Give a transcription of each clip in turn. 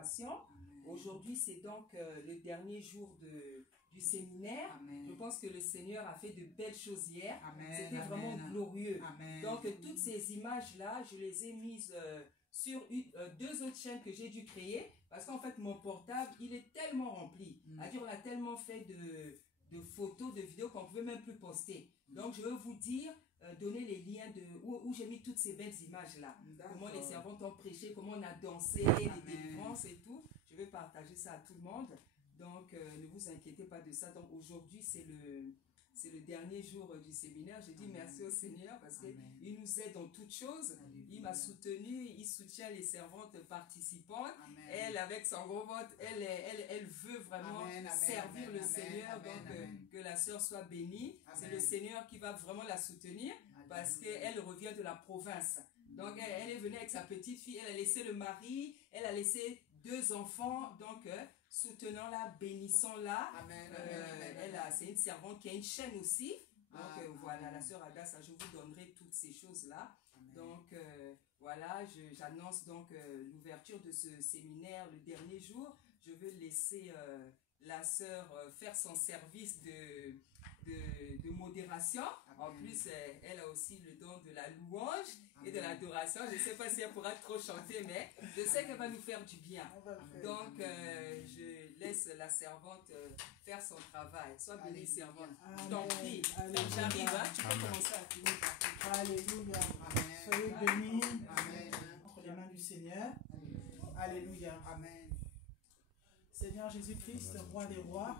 restauration. Aujourd'hui, c'est donc le dernier jour du séminaire. Amen. Je pense que le Seigneur a fait de belles choses hier. C'était Amen. vraiment glorieux. Amen. Donc, toutes ces images-là, je les ai mises sur deux autres chaînes que j'ai dû créer. Parce qu'en fait, mon portable, il est tellement rempli. C'est-à-dire, on a tellement fait de photos, de vidéos qu'on ne pouvait même plus poster. Donc, je veux vous dire, donner les liens où j'ai mis toutes ces belles images-là. Comment les servantes ont prêché, comment on a dansé, les délivrances et tout. Je vais partager ça à tout le monde. Donc, ne vous inquiétez pas de ça. Donc, aujourd'hui, c'est le dernier jour du séminaire. J'ai dit merci au Seigneur parce qu'il nous aide dans toutes choses. Il m'a soutenu, il soutient les servantes participantes. Elle, avec son gros vote, elle veut vraiment servir le Seigneur. Donc, que la sœur soit bénie. C'est le Seigneur qui va vraiment la soutenir parce qu'elle revient de la province. Donc, elle est venue avec sa petite fille. Elle a laissé le mari. Elle a laissé 2 enfants. Donc, soutenons-la, bénissons-la. C'est une servante qui a une chaîne aussi. Donc voilà, la sœur Adassa, je vous donnerai toutes ces choses-là. Donc voilà, j'annonce donc l'ouverture de ce séminaire le dernier jour. Je veux laisser la sœur faire son service de modération. En plus, elle a aussi le don de la louange et de l'adoration. Je ne sais pas si elle pourra trop chanter, mais je sais qu'elle va nous faire du bien. Donc, je laisse la servante faire son travail. Sois bénie, servante. Je t'en prie. J'arrive, hein? Tu peux commencer à finir. Alléluia. Soyez bénis entre les mains du Seigneur. Alléluia. Amen. Seigneur Jésus-Christ, roi des rois,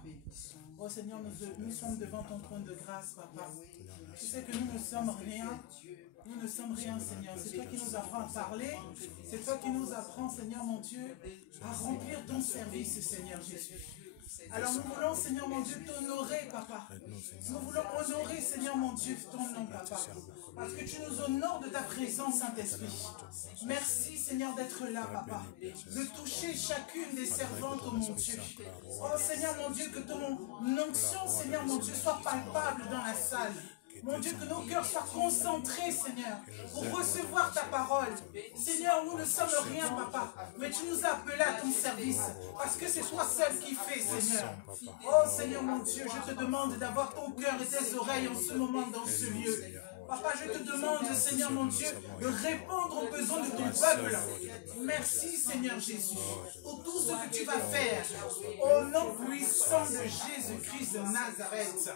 oh Seigneur, nous sommes devant ton trône de grâce, Papa. Tu sais que nous ne sommes rien. Nous ne sommes rien, Seigneur. C'est toi qui nous apprends à parler. C'est toi qui nous apprends, Seigneur mon Dieu, à remplir ton service, Seigneur Jésus. Alors nous voulons, Seigneur mon Dieu, t'honorer, Papa. Nous voulons honorer, Seigneur mon Dieu, ton nom, Papa. Parce que tu nous honores de ta présence, Saint-Esprit. Merci, Seigneur, d'être là, Papa. De toucher chacune des servantes, oh mon Dieu. Oh, Seigneur mon Dieu, que ton onction, Seigneur mon Dieu, soit palpable dans la salle. Mon Dieu, que nos cœurs soient concentrés, Seigneur, pour recevoir ta parole. Seigneur, nous ne sommes rien, Papa, mais tu nous as appelés à ton service, parce que c'est toi seul qui fais, Seigneur. Oh, Seigneur, mon Dieu, je te demande d'avoir ton cœur et tes oreilles en ce moment dans ce lieu. Papa, je te demande, Seigneur, mon Dieu, de répondre aux besoins de ton peuple. Merci, Seigneur Jésus, pour tout ce que tu vas faire. Au nom puissant de Jésus-Christ de Nazareth.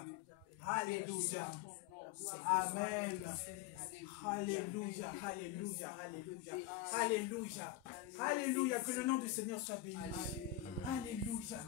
Alléluia. Amen. Alléluia, alléluia, alléluia, alléluia, alléluia, que le nom du Seigneur soit béni. Alléluia,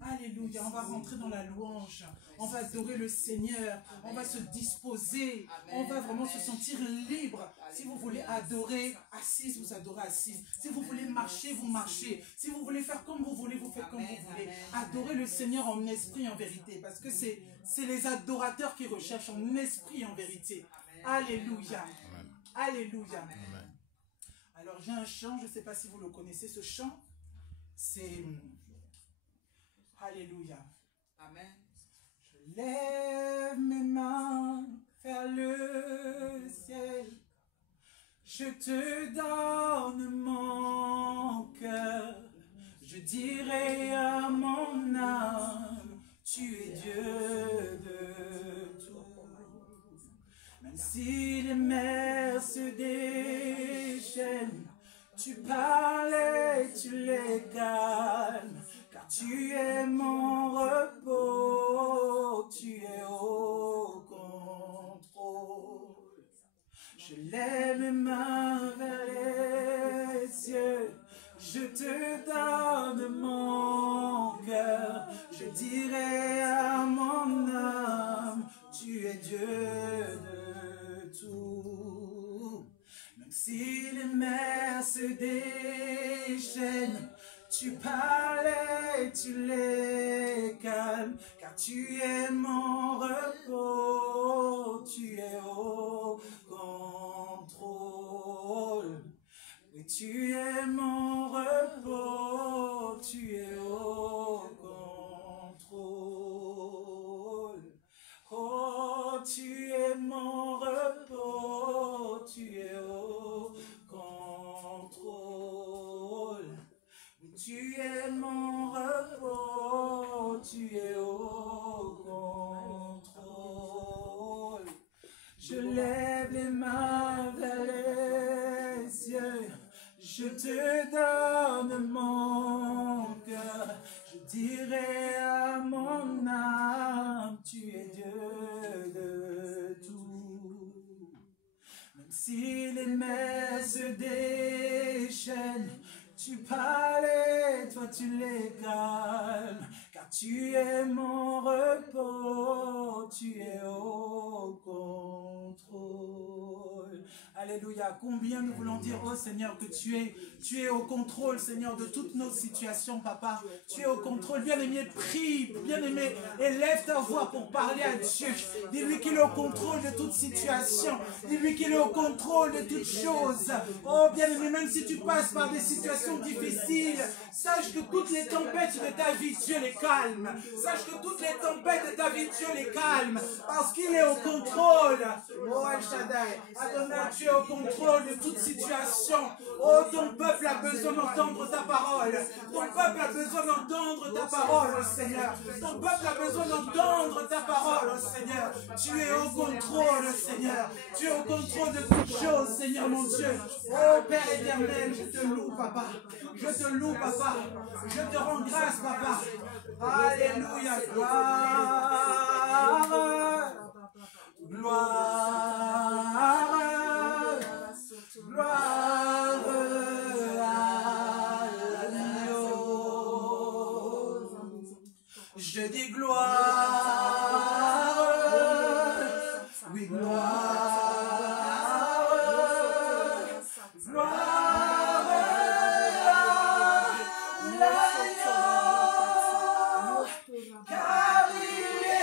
alléluia, on va rentrer dans la louange, on va adorer le Seigneur, on va se disposer, on va vraiment se sentir libre. Si vous voulez adorer assise, vous adorez assise. Si vous voulez marcher, vous marchez. Si vous voulez faire comme vous voulez, vous faites comme vous voulez. Adorez le Seigneur en esprit et en vérité, parce que c'est les adorateurs qui recherchent en esprit et en vérité. Alléluia. Alléluia. Alors j'ai un chant, je ne sais pas si vous le connaissez, ce chant, c'est Alléluia. Amen. Je lève mes mains vers le ciel. Je te donne mon cœur. Je dirai à mon âme, tu es Dieu de tout. Même si les mers se déchaînent, tu parles et tu les calmes. Car tu es mon repos, tu es au contrôle. Je lève mes mains vers les cieux, je te donne mon cœur. Je dirai à mon âme, tu es Dieu de tout. Même si les mers se déchaînent, tu parles et tu les calmes, car tu es mon repos, tu es au contrôle. Oui, tu es mon repos, tu es au contrôle. Oh, tu es mon repos, tu es au contrôle. Tu es mon repos, tu es au contrôle. Je lève les mains vers les cieux, je te donne mon cœur. Je dirai à mon âme, tu es Dieu de tout. Même si les mers se déchaînent, tu parles et toi tu les calmes, car tu es mon repos, tu es au contrôle. Alléluia. Combien nous voulons dire, oh Seigneur, que tu es au contrôle, Seigneur, de toutes nos situations, Papa. Tu es au contrôle. Bien-aimé, prie, bien-aimé, élève ta voix pour parler à Dieu. Dis-lui qu'il est au contrôle de toute situation. Dis-lui qu'il est au contrôle de toutes choses. Oh bien-aimé, même si tu passes par des situations difficiles, sache que toutes les tempêtes de ta vie, Dieu les calme. Sache que toutes les tempêtes de ta vie, Dieu les calme. Parce qu'il est au contrôle. Oh El Shaddai, Adonai, tu es au contrôle de toute situation. Oh, ton peuple a besoin d'entendre ta parole. Ton peuple a besoin d'entendre ta parole, Seigneur. Ton peuple a besoin d'entendre ta parole, Seigneur. Tu es au contrôle, Seigneur. Tu es au contrôle de toutes choses, Seigneur mon Dieu. Oh, Père éternel, je te loue, Papa. Je te loue, Papa. Je te rends grâce, Papa. Alléluia, gloire. Gloire, gloire à l'agneau. Je dis gloire, oui gloire, gloire à l'agneau, car il est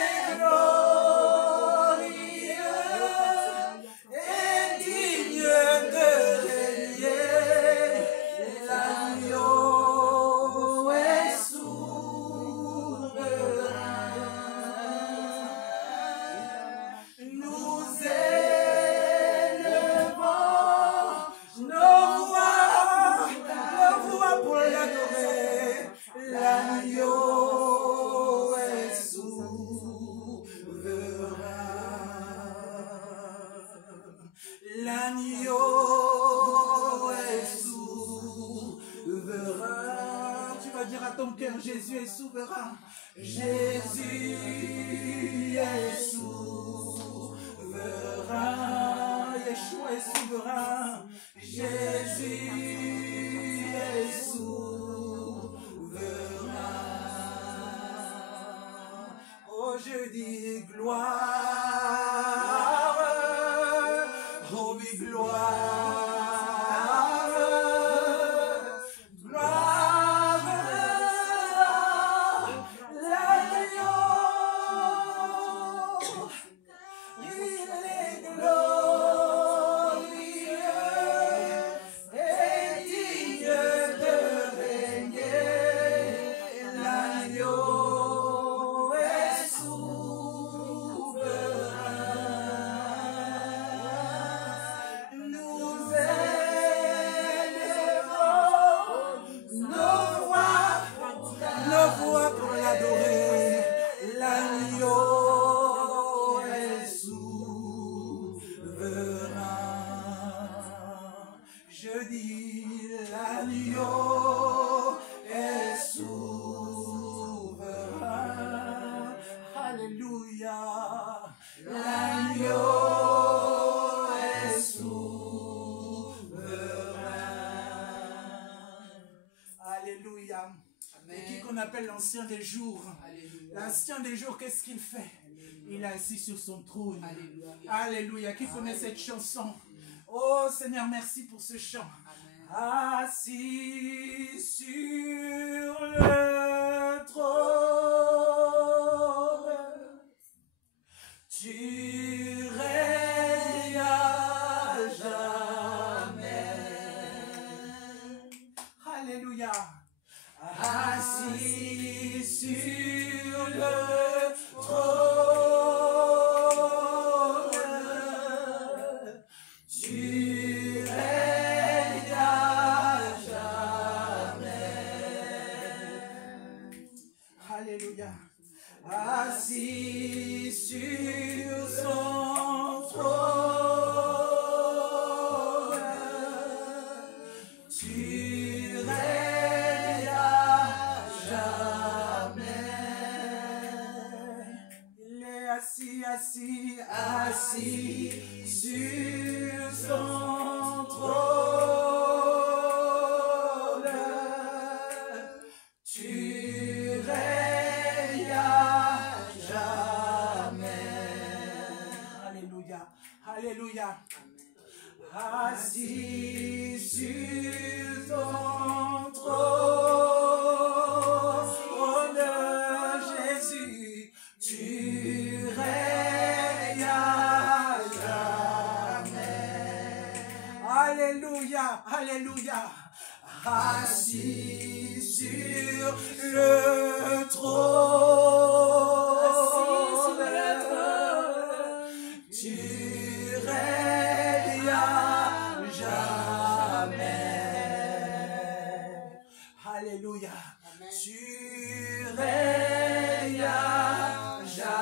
ton cœur, Jésus est souverain. Jésus est souverain. Yeshua est souverain. Jésus est souverain. Oh, je dis gloire. Oh, oui, gloire. L'ancien des jours. L'ancien des jours, qu'est-ce qu'il fait? Il est assis sur son trône. Alléluia. Alléluia. Qui connaît cette chanson? Oh Seigneur, merci pour ce chant. Assis sur le trône, tu règnes à jamais. Alléluia. Assis sur le trône, tu règnes à jamais. Alléluia. Assis sur son trône, tu règnes à jamais. Il est assis sur son trône, tu règnes à jamais. Alléluia, alléluia. Assis sur ton trône, Jésus, tu règnes à jamais. Alléluia, alléluia. Assis sur le trône, tu règnes à jamais. Alléluia. Tu règnes à jamais.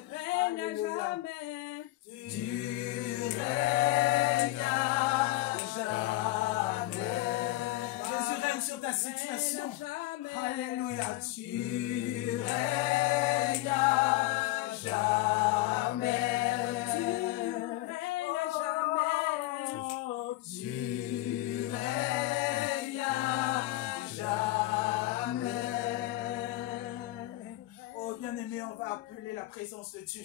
Tu règnes à jamais. Tu règnes à jamais. Jésus règne sur ta situation. Alléluia. Tu règnes à jamais. Tu règnes à jamais. Tu règnes à jamais. Oh bien-aimé, on va appeler la présence de Dieu.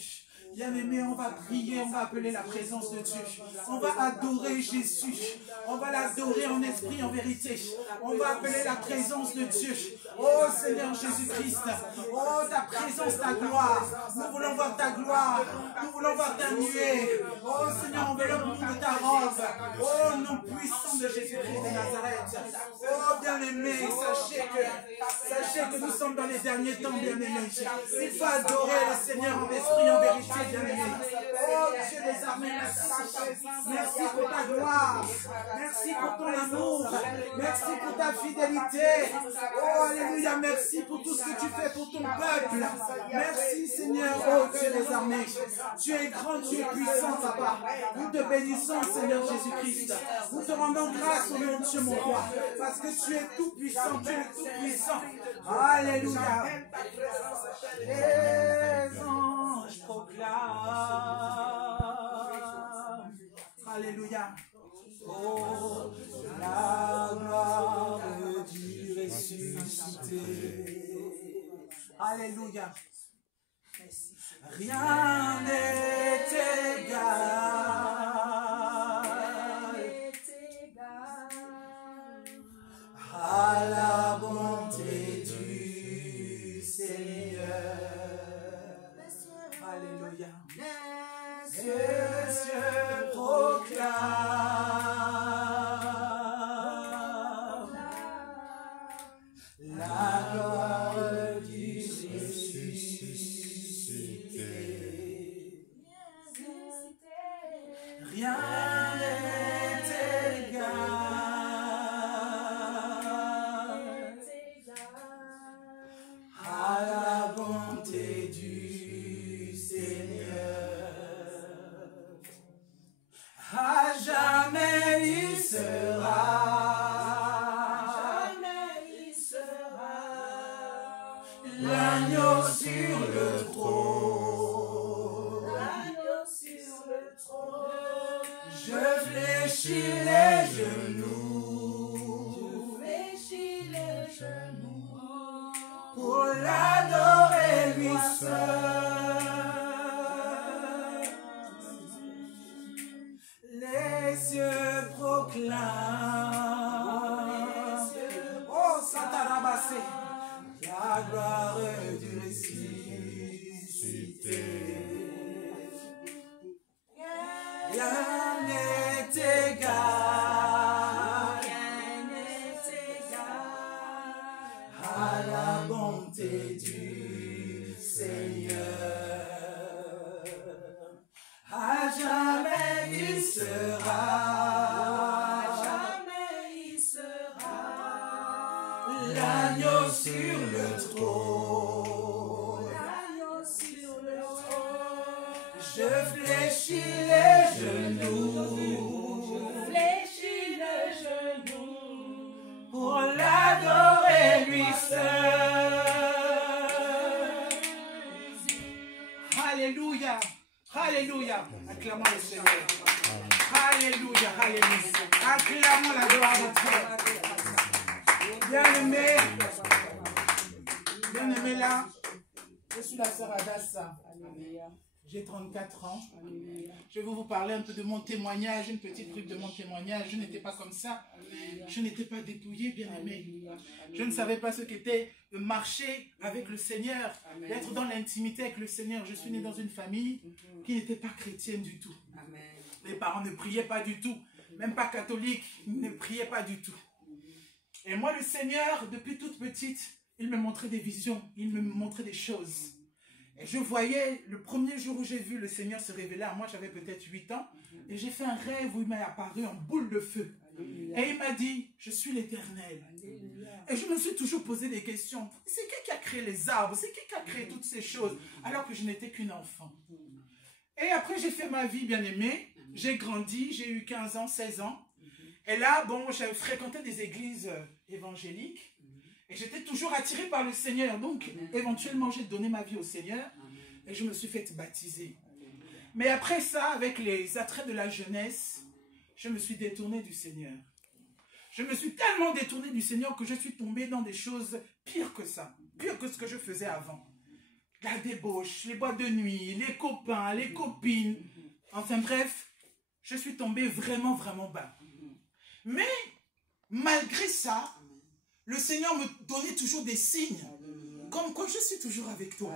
Bien-aimé, on va prier, on va appeler la présence de Dieu. On va adorer Jésus. On va l'adorer en esprit, en vérité. On va appeler la présence de Dieu. Oh Seigneur Jésus-Christ. Oh ta présence, ta gloire. Nous voulons voir ta gloire. Nous voulons voir ta nuée. Oh Seigneur, enveloppe-nous de ta robe. Oh nom puissant de Jésus-Christ de Nazareth. Oh bien-aimé, sachez que nous sommes dans les derniers temps, bien-aimés. Il faut adorer le Seigneur en esprit, en vérité, bien-aimé. Oh Dieu des armées, merci. Merci pour ta gloire. Merci pour ton amour. Merci pour ta fidélité. Oh alléluia, merci pour tout ce que tu fais pour ton peuple. Merci Seigneur, oh Dieu des armées. Tu es grand, tu es puissant, Papa. Nous te bénissons, Seigneur Jésus-Christ. Nous te rendons grâce au nom de Dieu, mon roi. Parce que tu es tout puissant, tu es tout puissant. Alléluia. Les anges proclament. Alléluia. Oh, la gloire du ressuscité. Alléluia. Rien n'est égal à la bonté du Seigneur. Alléluia. Les cieux proclament la gloire du ressuscité. Rien n'est égal à la bonté du Seigneur. À jamais il sera. L'agneau sur le trône. Je fléchis les genoux. Pour l'adorer lui seul. Les cieux proclament. Oh, Satarabasé. La gloire du récit. L'agneau sur le trône. L'agneau sur le trône. Je fléchis les genoux. Je fléchis les genoux. Pour l'adorer lui seul. Alléluia. Alléluia. Acclamons le Seigneur. Alléluia. Alléluia. Acclamons la gloire de Dieu. Bien-aimé, là, je suis la sœur Adassa. J'ai 34 ans. Je vais vous parler un peu de mon témoignage, une petite truc de mon témoignage. Je n'étais pas comme ça. Je n'étais pas dépouillé, bien-aimé. Je ne savais pas ce qu'était marcher avec le Seigneur, d'être dans l'intimité avec le Seigneur. Je suis né dans une famille qui n'était pas chrétienne du tout. Les parents ne priaient pas du tout, même pas catholiques, ils ne priaient pas du tout. Et moi, le Seigneur, depuis toute petite, il me montrait des visions, il me montrait des choses. Et je voyais, le premier jour où j'ai vu le Seigneur se révéler à moi, j'avais peut-être 8 ans, et j'ai fait un rêve où il m'est apparu en boule de feu. Alléluia. Et il m'a dit, je suis l'Éternel. Et je me suis toujours posé des questions. C'est qui a créé les arbres? C'est qui a créé toutes ces choses? Alors que je n'étais qu'une enfant. Et après, j'ai fait ma vie, bien-aimée. J'ai grandi, j'ai eu 15 ans, 16 ans. Et là, bon, j'ai fréquenté des églises évangéliques. Et j'étais toujours attirée par le Seigneur. Donc, éventuellement, j'ai donné ma vie au Seigneur. Et je me suis fait baptiser. Mais après ça, avec les attraits de la jeunesse, je me suis détournée du Seigneur. Je me suis tellement détournée du Seigneur que je suis tombée dans des choses pires que ça. Pires que ce que je faisais avant. La débauche, les boîtes de nuit, les copains, les copines. Enfin bref, je suis tombée vraiment, vraiment bas. Mais, malgré ça, le Seigneur me donnait toujours des signes. Comme quoi, je suis toujours avec toi.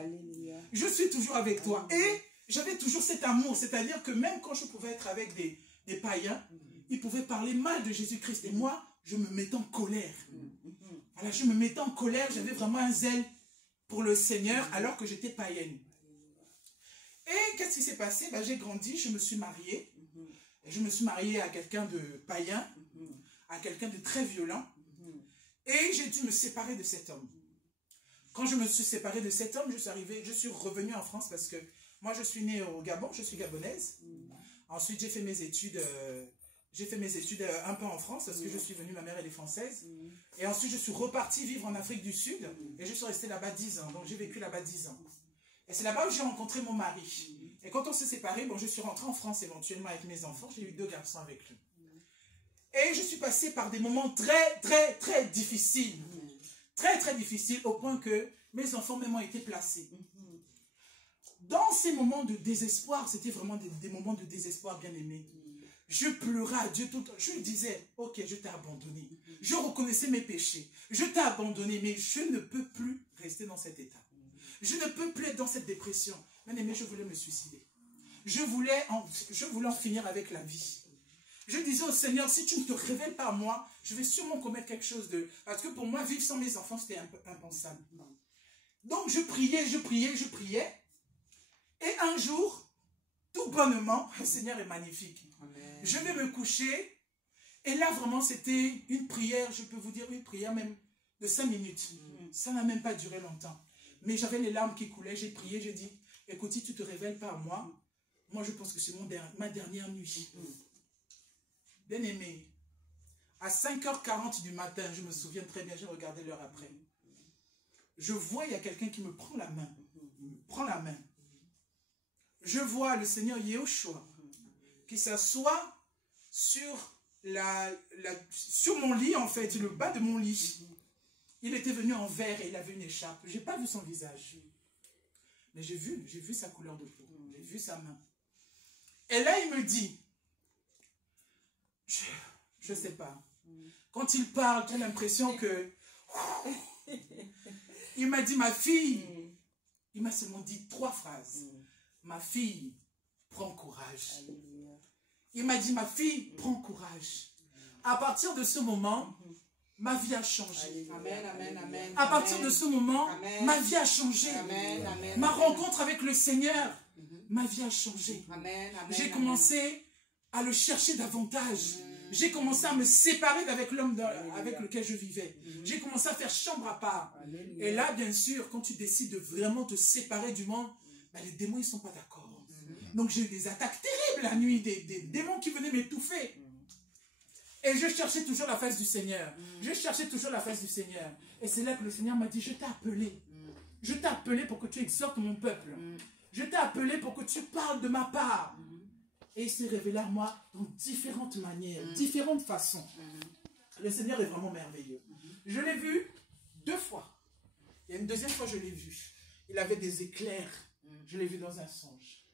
Je suis toujours avec toi. Et j'avais toujours cet amour. C'est-à-dire que même quand je pouvais être avec des païens, ils pouvaient parler mal de Jésus-Christ. Et moi, je me mettais en colère. Voilà, je me mettais en colère. J'avais vraiment un zèle pour le Seigneur alors que j'étais païenne. Et qu'est-ce qui s'est passé? Ben, j'ai grandi, je me suis mariée. Et je me suis mariée à quelqu'un de païen, à quelqu'un de très violent. Et j'ai dû me séparer de cet homme. Quand je me suis séparée de cet homme, je suis revenue en France parce que moi je suis née au Gabon, je suis gabonaise. Ensuite j'ai fait mes études un peu en France parce que je suis venue, ma mère elle est française. Et ensuite je suis repartie vivre en Afrique du Sud et je suis restée là-bas 10 ans. Donc j'ai vécu là-bas 10 ans. Et c'est là-bas où j'ai rencontré mon mari. Et quand on s'est séparés, bon, je suis rentrée en France éventuellement avec mes enfants. J'ai eu 2 garçons avec lui. Et je suis passée par des moments très, très, très difficiles. Très, très difficiles, au point que mes enfants même ont été placés. Dans ces moments de désespoir, c'était vraiment des moments de désespoir, bien aimés. Je pleurais à Dieu tout le temps. Je lui disais, ok, je t'ai abandonné. Je reconnaissais mes péchés. Je t'ai abandonné, mais je ne peux plus rester dans cet état. Je ne peux plus être dans cette dépression. Bien aimé, je voulais me suicider. Je voulais en finir avec la vie. Je disais au Seigneur, si tu ne te révèles pas à moi, je vais sûrement commettre quelque chose de... Parce que pour moi, vivre sans mes enfants, c'était un peu impensable. Donc je priais. Et un jour, tout bonnement, le Seigneur est magnifique. Amen. Je vais me coucher. Et là, vraiment, c'était une prière, je peux vous dire, une prière même de 5 minutes. Ça n'a même pas duré longtemps. Mais j'avais les larmes qui coulaient, j'ai prié, j'ai dit, écoute, si tu ne te révèles pas à moi, moi je pense que c'est ma dernière nuit. Bien aimé, à 5h40 du matin, je me souviens très bien, j'ai regardé l'heure après. Je vois, il y a quelqu'un qui me prend la main. Je vois le Seigneur Yehoshua qui s'assoit sur mon lit, en fait, le bas de mon lit. Il était venu en vert et il avait une écharpe. Je n'ai pas vu son visage. Mais j'ai vu sa couleur de peau. J'ai vu sa main. Et là, il me dit, je ne sais pas. Quand il parle, j'ai l'impression que... Il m'a dit, ma fille, il m'a seulement dit 3 phrases. Ma fille, prends courage. Il m'a dit, ma fille, prends courage. À partir de ce moment, ma vie a changé. Amen, amen, amen. À partir de ce moment, amen. Ma vie a changé. Amen, amen, ma amen. rencontre avec le Seigneur, ma vie a changé. J'ai commencé à le chercher davantage. J'ai commencé à me séparer d'avec l'homme avec lequel je vivais. J'ai commencé à faire chambre à part. Et là, bien sûr, quand tu décides de vraiment te séparer du monde, ben, les démons, ils ne sont pas d'accord. Donc j'ai eu des attaques terribles la nuit, des démons qui venaient m'étouffer. Et je cherchais toujours la face du Seigneur. Je cherchais toujours la face du Seigneur. Et c'est là que le Seigneur m'a dit, je t'ai appelé. Je t'ai appelé pour que tu exhortes mon peuple. Je t'ai appelé pour que tu parles de ma part. Et il s'est révélé à moi dans différentes manières, différentes façons. Le Seigneur est vraiment merveilleux. Je l'ai vu 2 fois. Et une deuxième fois, je l'ai vu. Il avait des éclairs. Je l'ai vu dans un songe.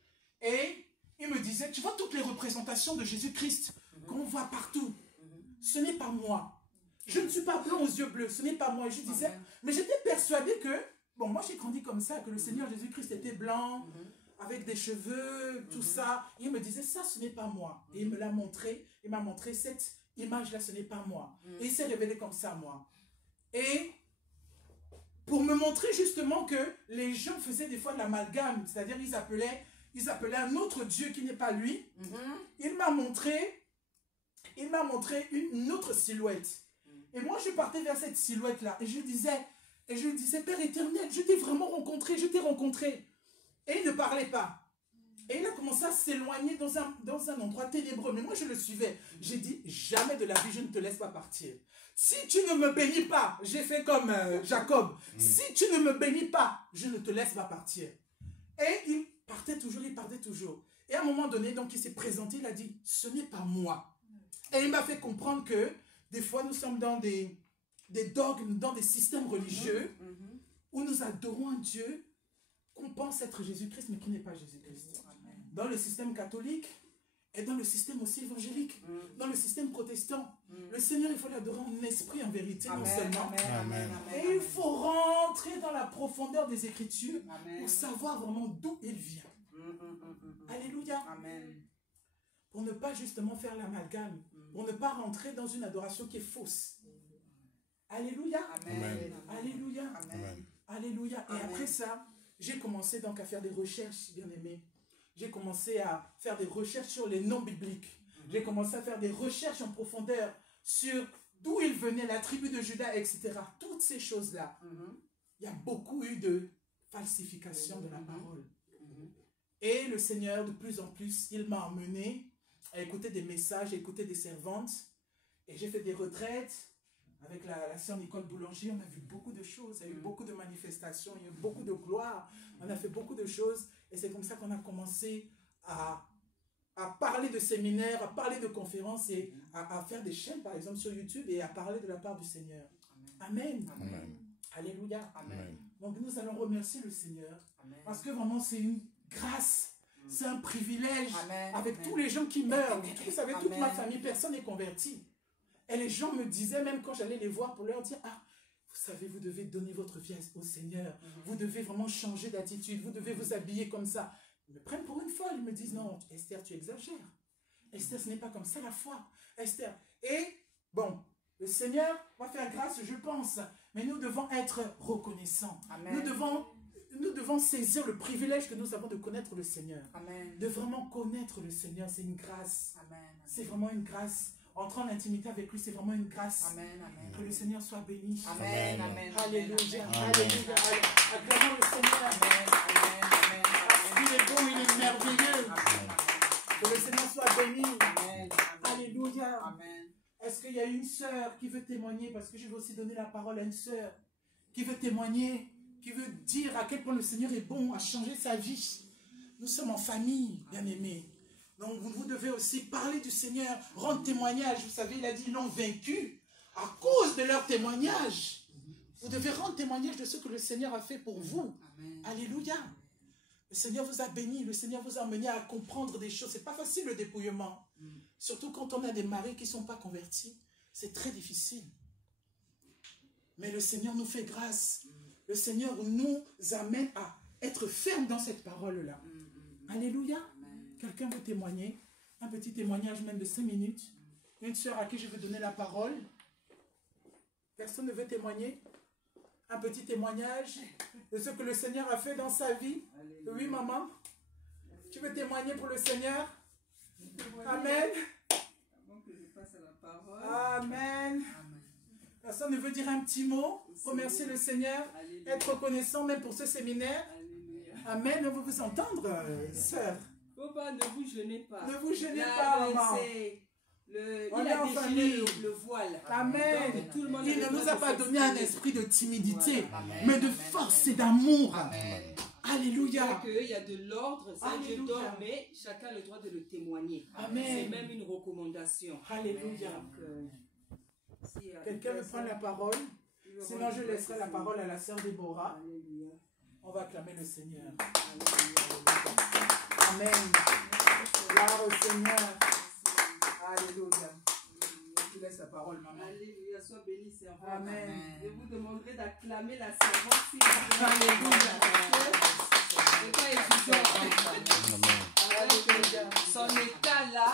Et il me disait, tu vois toutes les représentations de Jésus-Christ qu'on voit partout. Ce n'est pas moi. Je ne suis pas blanc aux yeux bleus. Ce n'est pas moi. Et je disais, mais j'étais persuadée que, bon, moi j'ai grandi comme ça, que le Seigneur Jésus-Christ était blanc, avec des cheveux, tout ça. Et il me disait, ça, ce n'est pas moi. Et il me l'a montré. Il m'a montré cette image-là, ce n'est pas moi. Et il s'est révélé comme ça, moi. Et pour me montrer justement que les gens faisaient des fois de l'amalgame, c'est-à-dire ils appelaient un autre Dieu qui n'est pas lui. Il m'a montré une autre silhouette. Et moi, je partais vers cette silhouette-là. Et je lui disais, Père éternel, je t'ai vraiment rencontré, je t'ai rencontré. Et il ne parlait pas. Et il a commencé à s'éloigner dans un endroit ténébreux. Mais moi, je le suivais. J'ai dit, jamais de la vie, je ne te laisse pas partir. Si tu ne me bénis pas, j'ai fait comme Jacob. Si tu ne me bénis pas, je ne te laisse pas partir. Et il partait toujours. Et à un moment donné, donc, il s'est présenté, il a dit, ce n'est pas moi. Et il m'a fait comprendre que des fois, nous sommes dans des dogmes, dans des systèmes religieux où nous adorons un Dieu qu'on pense être Jésus-Christ, mais qui n'est pas Jésus-Christ. Dans le système catholique et dans le système aussi évangélique, dans le système protestant, le Seigneur, il faut l'adorer en esprit, en vérité, non seulement. Et il faut rentrer dans la profondeur des Écritures pour savoir vraiment d'où il vient. Alléluia. Pour ne pas justement faire l'amalgame, pour ne pas rentrer dans une adoration qui est fausse. Alléluia. Alléluia. Alléluia. Et après ça, j'ai commencé donc à faire des recherches, bien-aimés. J'ai commencé à faire des recherches sur les noms bibliques. J'ai commencé à faire des recherches en profondeur sur d'où il venait, la tribu de Juda, etc. Toutes ces choses-là. Il y a beaucoup eu de falsification de la parole. Et le Seigneur, de plus en plus, il m'a emmené à écouter des messages, à écouter des servantes. Et j'ai fait des retraites avec la sœur Nicole Boulanger. On a vu beaucoup de choses. Il y a eu beaucoup de manifestations. Il y a eu beaucoup de gloire. On a fait beaucoup de choses. Et c'est comme ça qu'on a commencé à parler de séminaires, à parler de conférences et à faire des chaînes, par exemple, sur YouTube et à parler de la part du Seigneur. Amen. Alléluia. Donc nous allons remercier le Seigneur. Parce que vraiment, c'est une grâce. C'est un privilège. Avec tous les gens qui meurent. Vous savez, toute ma famille, personne n'est converti. Et les gens me disaient, même quand j'allais les voir, pour leur dire, ah, vous savez, vous devez donner votre vie au Seigneur. Vous devez vraiment changer d'attitude. Vous devez vous habiller comme ça. Ils me prennent pour une folle. Ils me disent, non, Esther, tu exagères. Esther, ce n'est pas comme ça la foi. Esther. Et, bon, le Seigneur va faire grâce, je pense. Mais nous devons être reconnaissants. Nous devons saisir le privilège que nous avons de connaître le Seigneur. De vraiment connaître le Seigneur, c'est une grâce. C'est vraiment une grâce. Entrer en intimité avec lui, c'est vraiment une grâce. Que le Seigneur soit béni. Alléluia. Alléluia. Acclamons le Seigneur. Il est bon, il est merveilleux. Que le Seigneur soit béni. Alléluia. Est-ce qu'il y a une sœur qui veut témoigner? Parce que je vais aussi donner la parole à une sœur qui veut témoigner, qui veut dire à quel point le Seigneur est bon, à changer sa vie. Nous sommes en famille, bien-aimés. Donc vous devez aussi parler du Seigneur, rendre témoignage. Vous savez, il a dit, ils l'ont vaincu à cause de leur témoignage. Vous devez rendre témoignage de ce que le Seigneur a fait pour vous. Alléluia. Le Seigneur vous a béni, le Seigneur vous a amené à comprendre des choses. Ce n'est pas facile le dépouillement. Surtout quand on a des maris qui ne sont pas convertis. C'est très difficile. Mais le Seigneur nous fait grâce. Le Seigneur nous amène à être fermes dans cette parole-là. Alléluia. Quelqu'un veut témoigner? Un petit témoignage même de 5 minutes. Une sœur à qui je veux donner la parole. Personne ne veut témoigner? Un petit témoignage de ce que le Seigneur a fait dans sa vie. Oui, maman. Tu veux témoigner pour le Seigneur? Amen. Avant que je passe à la Amen. Personne ne veut dire un petit mot, remercier le Seigneur, être reconnaissant même pour ce séminaire. Amen. On veut vous entendre, sœur. Papa, ne vous gênez pas. Ne vous gênez pas, maman. Il a déchiré le voile. Amen. Donc, tout le monde Il ne nous a pas donné un esprit de timidité, mais de force et d'amour. Alléluia. Il y a de l'ordre, Dieu donne, mais chacun a le droit de le témoigner. C'est même une recommandation. Alléluia. Quelqu'un me prend la parole. Sinon, je laisserai la parole à la sœur Déborah. On va acclamer le Seigneur. Amen. Gloire au Seigneur. Alléluia. Je laisse la parole, maman. Alléluia. Sois béni, servante. Amen. Je vous demanderai d'acclamer la servante si vous voulez. Alléluia. C'est pas évident. Son état là,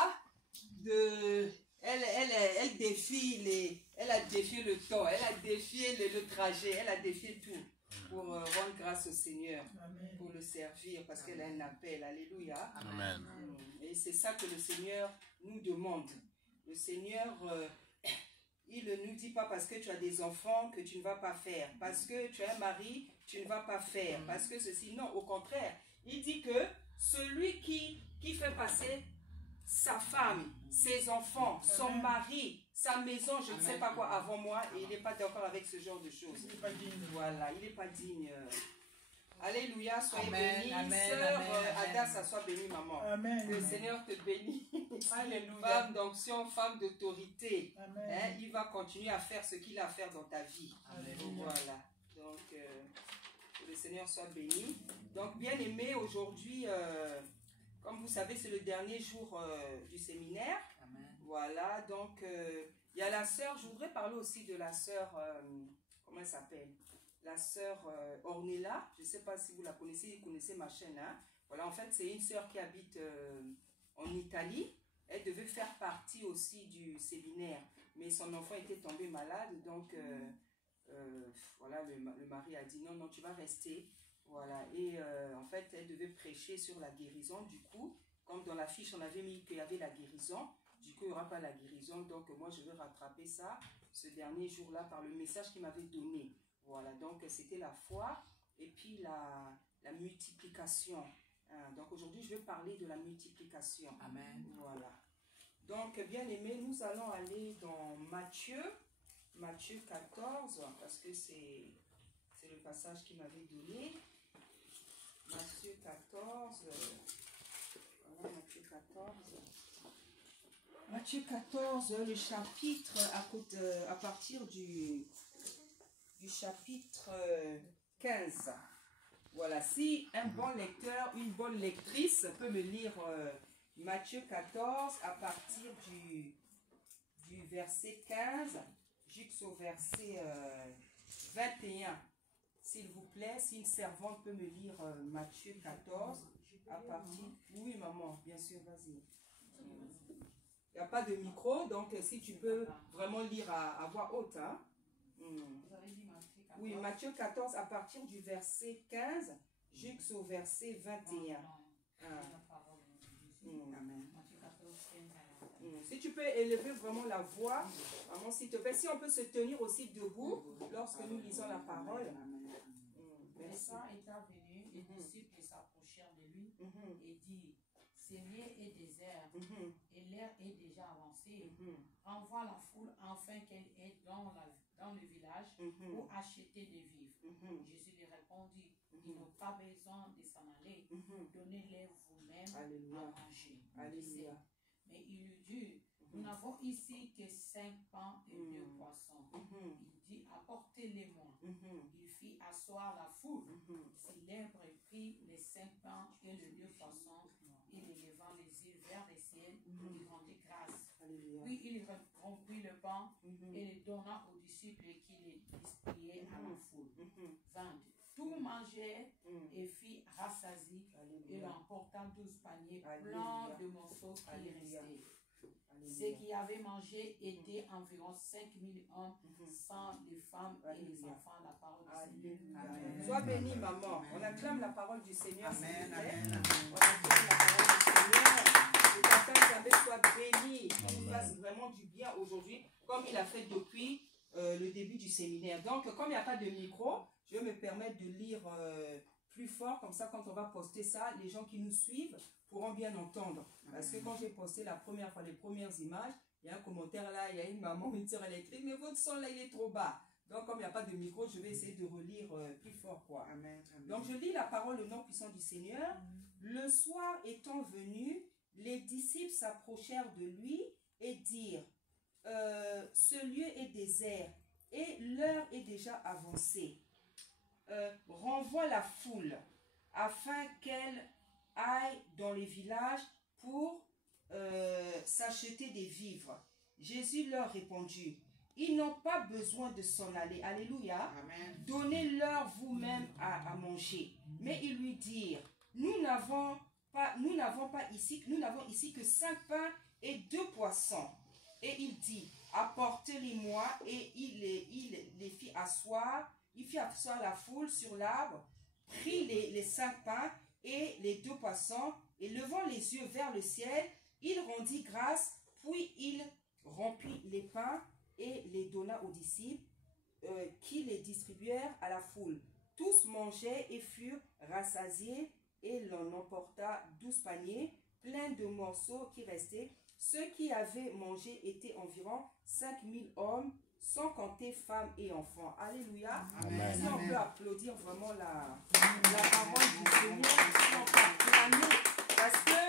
elle défie elle a défié le temps, elle a défié le trajet, elle a défié tout pour rendre grâce au Seigneur, pour le servir, parce qu'elle a un appel. Alléluia. Amen. Et c'est ça que le Seigneur nous demande. Le Seigneur, il ne nous dit pas parce que tu as des enfants que tu ne vas pas faire, parce que tu as un mari, tu ne vas pas faire, parce que ceci, non, au contraire. Il dit que celui qui fait passer sa femme, ses enfants, son mari, sa maison, je ne sais pas quoi, avant moi, et il n'est pas d'accord avec ce genre de choses. Il n'est pas digne. Voilà, il n'est pas digne. Alléluia, soyez bénis. Amen, Sœur amen, Adassa, sois bénie, maman. Amen. Le Seigneur te bénit. Alléluia. Femme d'onction, femme d'autorité. Amen. Hein, il va continuer à faire ce qu'il a à faire dans ta vie. Alléluia. Voilà. Donc, que le Seigneur soit béni. Donc, bien aimé, aujourd'hui, comme vous savez, c'est le dernier jour du séminaire. Amen. Voilà, donc, il y a la sœur, je voudrais parler aussi de la sœur, comment elle s'appelle? La sœur Ornella, je ne sais pas si vous la connaissez, vous connaissez ma chaîne. Hein? Voilà, en fait, c'est une sœur qui habite en Italie. Elle devait faire partie aussi du séminaire, mais son enfant était tombé malade, donc voilà, le mari a dit non, non, tu vas rester. Voilà, et en fait, elle devait prêcher sur la guérison. Du coup, comme dans la fiche, on avait mis qu'il y avait la guérison, du coup, il n'y aura pas la guérison. Donc, moi, je vais rattraper ça ce dernier jour-là par le message qu'il m'avait donné. Voilà, donc c'était la foi et puis la multiplication. Donc aujourd'hui, je vais parler de la multiplication. Amen. Voilà. Donc, bien aimé, nous allons aller dans Matthieu 14, parce que c'est le passage qu'il m'avait donné. Matthieu 14. Voilà, Matthieu 14. Matthieu 14, le chapitre à partir du chapitre 15. Voilà, si un bon lecteur, une bonne lectrice peut me lire Matthieu 14 à partir du verset 15 jusqu'au verset 21. S'il vous plaît, si une servante peut me lire Matthieu 14 à partir... Oui, maman, bien sûr, vas-y. Il n'y a pas de micro, donc si tu peux vraiment lire à voix haute. Hein? Oui, Matthieu 14 à partir du verset 15 jusqu'au verset 21. Si tu peux élever vraiment la voix, maman, s'il te plaît. Si on peut se tenir aussi debout lorsque nous lisons la parole. Le sang étant venu, les disciples s'approchèrent de lui et dirent, ce lieu est désert et l'heure est déjà avancée. Envoie la foule afin qu'elle aille dans le village pour acheter des vivres. Jésus lui répondit, ils n'ont pas besoin de s'en aller. Donnez-les vous-même à manger. Alléluia. Mais il lui dit, nous n'avons ici que 5 pains et 2 poissons. Il dit, apportez-les-moi. Il fit asseoir la foule. Célèbre prit les 5 pains et les 2 poissons, et les levant les yeux vers le ciel, il rendit grâce. Puis il rompit le pain et le donna aux disciples qui les distribuaient à la foule. 20. Tout mangeait et fit rassasier. Il emporta 12 paniers pleins de morceaux qui restaient. Ceux qui avaient mangé étaient environ 5000 hommes, sans les femmes et les enfants. La parole du Seigneur. Sois bénie, maman. On acclame la parole du Seigneur. Amen, amen. On acclame la parole du Seigneur. Le papa soit béni. Qu'il nous fasse vraiment du bien aujourd'hui. comme il a fait depuis le début du séminaire. Donc, comme il n'y a pas de micro, je vais me permettre de lire plus fort, comme ça, quand on va poster ça, les gens qui nous suivent pourront bien entendre. Parce que quand j'ai posté la première fois, les premières images, il y a un commentaire là, il y a une maman, une soeur, elle a écrit, mais votre son là, il est trop bas. Donc, comme il n'y a pas de micro, je vais essayer de relire plus fort, quoi. Amen. Amen. Donc, je lis la parole au nom puissant du Seigneur. Le soir étant venu, les disciples s'approchèrent de lui et dirent, ce lieu est désert et l'heure est déjà avancée. Renvoie la foule afin qu'elle aille dans les villages pour s'acheter des vivres. Jésus leur répondit, ils n'ont pas besoin de s'en aller. Alléluia. Donnez-leur vous-même à manger. Mais ils lui dirent, nous n'avons ici que 5 pains et 2 poissons. Et il dit, apportez-les-moi. Et il les fit asseoir. Il fit asseoir la foule sur l'arbre, prit les 5 pains et les 2 poissons, et levant les yeux vers le ciel, il rendit grâce, puis il remplit les pains et les donna aux disciples, qui les distribuèrent à la foule. Tous mangeaient et furent rassasiés, et l'on emporta 12 paniers, pleins de morceaux qui restaient. Ceux qui avaient mangé étaient environ 5000 hommes, sans compter femmes et enfants. Alléluia. Amen. Si on peut applaudir vraiment la parole du Seigneur, si on peut acclamer, parce que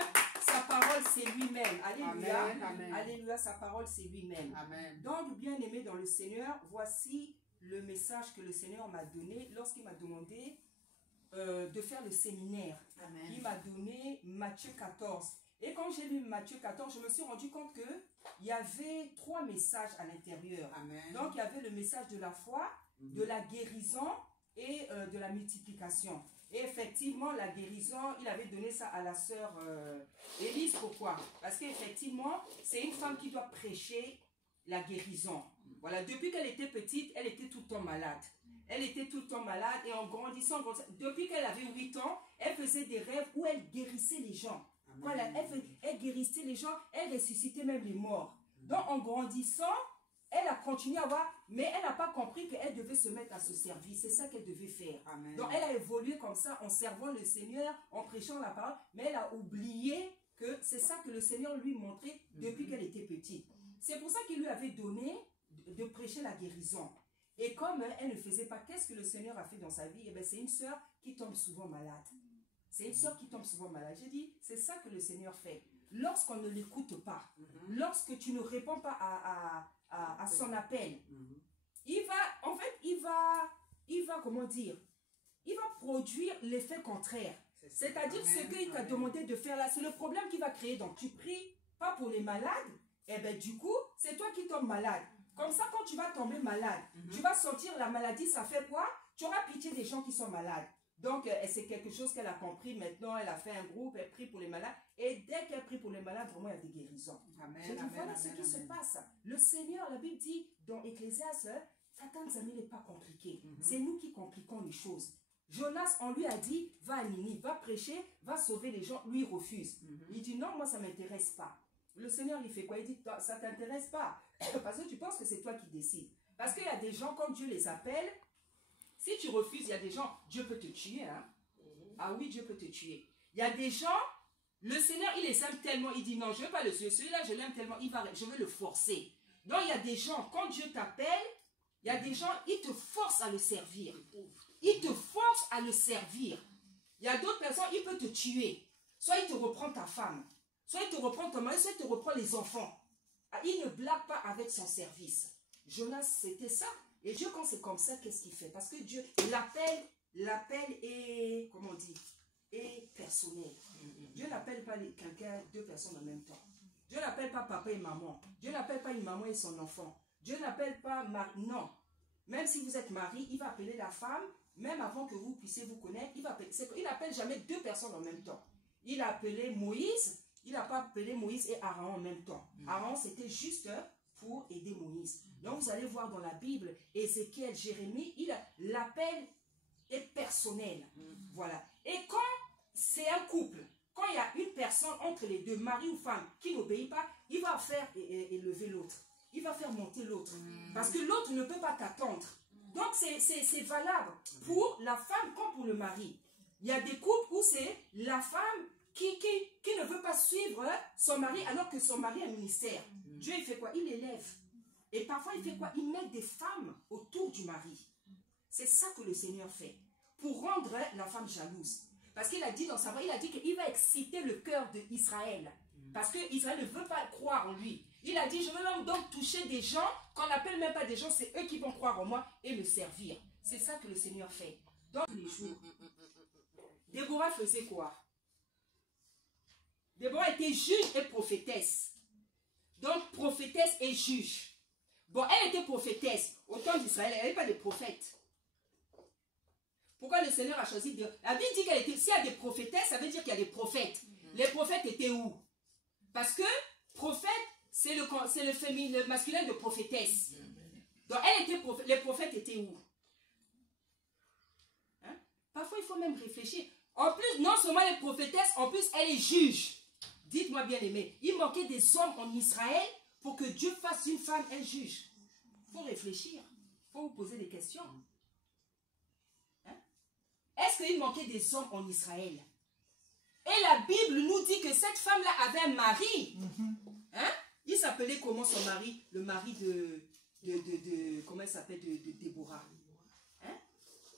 sa parole c'est lui-même. Alléluia. Amen. Amen. Alléluia, sa parole c'est lui-même. Amen. Donc, bien-aimé dans le Seigneur, voici le message que le Seigneur m'a donné lorsqu'il m'a demandé de faire le séminaire. Amen. Il m'a donné Matthieu 14. Et quand j'ai lu Matthieu 14, je me suis rendu compte qu'il y avait 3 messages à l'intérieur. Donc, il y avait le message de la foi, de la guérison et de la multiplication. Et effectivement, la guérison, il avait donné ça à la sœur Élise. Pourquoi? Parce qu'effectivement, c'est une femme qui doit prêcher la guérison. Voilà, depuis qu'elle était petite, elle était tout le temps malade. Elle était tout le temps malade et en grandissant, depuis qu'elle avait 8 ans, elle faisait des rêves où elle guérissait les gens. Voilà, elle guérissait les gens, elle ressuscitait même les morts. Donc en grandissant, elle a continué à voir, mais elle n'a pas compris qu'elle devait se mettre à ce service. C'est ça qu'elle devait faire. Amen. Donc elle a évolué comme ça en servant le Seigneur, en prêchant la parole, mais elle a oublié que c'est ça que le Seigneur lui montrait depuis qu'elle était petite. C'est pour ça qu'il lui avait donné de prêcher la guérison. Et comme elle ne faisait pas, qu'est-ce que le Seigneur a fait dans sa vie? Eh bien, c'est une sœur qui tombe souvent malade. C'est une sœur qui tombe souvent malade. J'ai dit, c'est ça que le Seigneur fait. Lorsqu'on ne l'écoute pas, lorsque tu ne réponds pas à son appel, il va, comment dire, il va produire l'effet contraire. C'est-à-dire ce qu'il t'a demandé de faire là, c'est le problème qu'il va créer. Donc, tu pries pas pour les malades, et bien du coup, c'est toi qui tombes malade. Comme ça, quand tu vas tomber malade, tu vas sentir la maladie, ça fait quoi? Tu auras pitié des gens qui sont malades. Donc, c'est quelque chose qu'elle a compris. Maintenant, elle a fait un groupe, elle prie pour les malades. Et dès qu'elle prie pour les malades, vraiment, il y a des guérisons. J'ai dit, voilà ce qui se passe. Le Seigneur, la Bible dit dans Ecclésiaste, Satan, ça n'est pas compliqué. C'est nous qui compliquons les choses. Jonas, on lui a dit, va à Ninive, va prêcher, va sauver les gens. Lui, il refuse. Il dit, non, moi, ça ne m'intéresse pas. Le Seigneur, il fait quoi? Il dit, ça ne t'intéresse pas. Parce que tu penses que c'est toi qui décides. Parce qu'il y a des gens, quand Dieu les appelle, si tu refuses, il y a des gens, Dieu peut te tuer. Hein? Ah oui, Dieu peut te tuer. Il y a des gens, le Seigneur, il les aime tellement, il dit, non, je ne veux pas le tuer. Celui-là, je l'aime tellement, je veux le forcer. Donc, il y a des gens, quand Dieu t'appelle, il y a des gens, ils te forcent à le servir. Ils te forcent à le servir. Il y a d'autres personnes, il peut te tuer. Soit il te reprend ta femme, soit il te reprend ton mari, soit il te reprend les enfants. Il ne blague pas avec son service. Jonas, c'était ça. Et Dieu, quand c'est comme ça, qu'est-ce qu'il fait? Parce que Dieu, l'appel est, comment on dit, est personnel. Dieu n'appelle pas quelqu'un, 2 personnes en même temps. Dieu n'appelle pas papa et maman. Dieu n'appelle pas une maman et son enfant. Dieu n'appelle pas non. Même si vous êtes marié, il va appeler la femme, même avant que vous puissiez vous connaître, il n'appelle jamais 2 personnes en même temps. Il a appelé Moïse, il n'a pas appelé Moïse et Aaron en même temps. Aaron, c'était juste pour aider Moïse. Donc, vous allez voir dans la Bible, Ézéchiel, Jérémie, l'appel est personnel. Voilà. Et quand c'est un couple, quand il y a une personne entre les deux, mari ou femme, qui n'obéit pas, il va faire élever l'autre. il va faire monter l'autre. Parce que l'autre ne peut pas t'attendre. Donc, c'est valable pour la femme comme pour le mari. Il y a des couples où c'est la femme qui ne veut pas suivre son mari alors que son mari a un ministère. Dieu, il fait quoi? Il élève. Et parfois, il fait quoi? Il met des femmes autour du mari. C'est ça que le Seigneur fait. Pour rendre la femme jalouse. Parce qu'il a dit dans sa parole, il a dit qu'il va exciter le cœur d'Israël. Parce que Israël ne veut pas croire en lui. Il a dit, je veux même donc toucher des gens qu'on n'appelle même pas des gens, c'est eux qui vont croire en moi et me servir. C'est ça que le Seigneur fait. Donc, les jours. Déborah faisait quoi? Déborah était juge et prophétesse. Donc, prophétesse et juge. Bon, elle était prophétesse. Au temps d'Israël, elle n'avait pas de prophète. Pourquoi le Seigneur a choisi de... La Bible dit qu'elle était... S'il y a des prophétesses, ça veut dire qu'il y a des prophètes. Les prophètes étaient où? Parce que prophète, c'est le féminin, le masculin de prophétesse. Donc, elle était les prophètes étaient où? Hein? Parfois, il faut même réfléchir. En plus, non seulement les prophétesses, en plus, elle est juge. Dites-moi bien aimé, il manquait des hommes en Israël pour que Dieu fasse une femme un juge. Il faut réfléchir. Il faut vous poser des questions. Hein? Est-ce qu'il manquait des hommes en Israël? Et la Bible nous dit que cette femme-là avait un mari. Hein? Il s'appelait comment son mari? Le mari comment il s'appelle? De Déborah. Hein?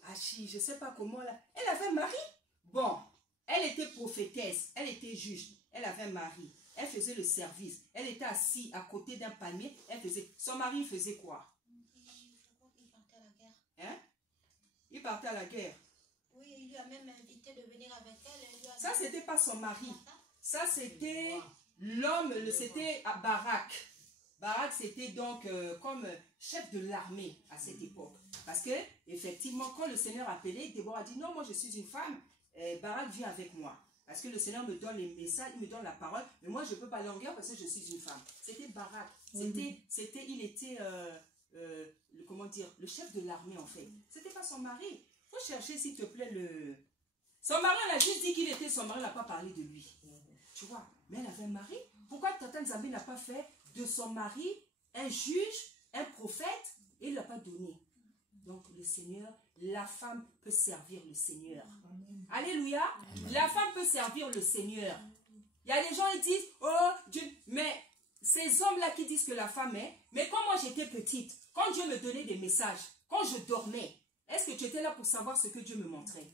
Achille, je ne sais pas comment là. Elle avait un mari. Bon, elle était prophétesse, elle était juge, elle avait un mari. Elle faisait le service. Elle était assise à côté d'un palmier. Elle faisait... Son mari faisait quoi? Il partait à la guerre. Hein? Il partait à la guerre. Oui, il lui a même invité de venir avec elle. Ça, c'était pas son mari. Ça, c'était l'homme, c'était Barak. Barak, c'était donc comme chef de l'armée à cette époque. Parce que, effectivement, quand le Seigneur appelait, Déborah a dit, non, moi je suis une femme, Barak vient avec moi. Parce que le Seigneur me donne les messages, il me donne la parole, mais moi je ne peux pas aller en guerre parce que je suis une femme. C'était Barak. Il était, comment dire, le chef de l'armée en fait. C'était pas son mari. Il faut chercher s'il te plaît Son mari, on a juste dit qu'il était son mari, on n'a pas parlé de lui. Tu vois, mais elle avait un mari. Pourquoi Tata Nzambe n'a pas fait de son mari un juge, un prophète, et il ne l'a pas donné? Donc le Seigneur, la femme peut servir le Seigneur. Amen. Alléluia. Amen. La femme peut servir le Seigneur. Il y a des gens qui disent, oh Dieu, mais ces hommes-là qui disent que la femme est, mais quand moi j'étais petite, quand Dieu me donnait des messages, quand je dormais, est-ce que tu étais là pour savoir ce que Dieu me montrait?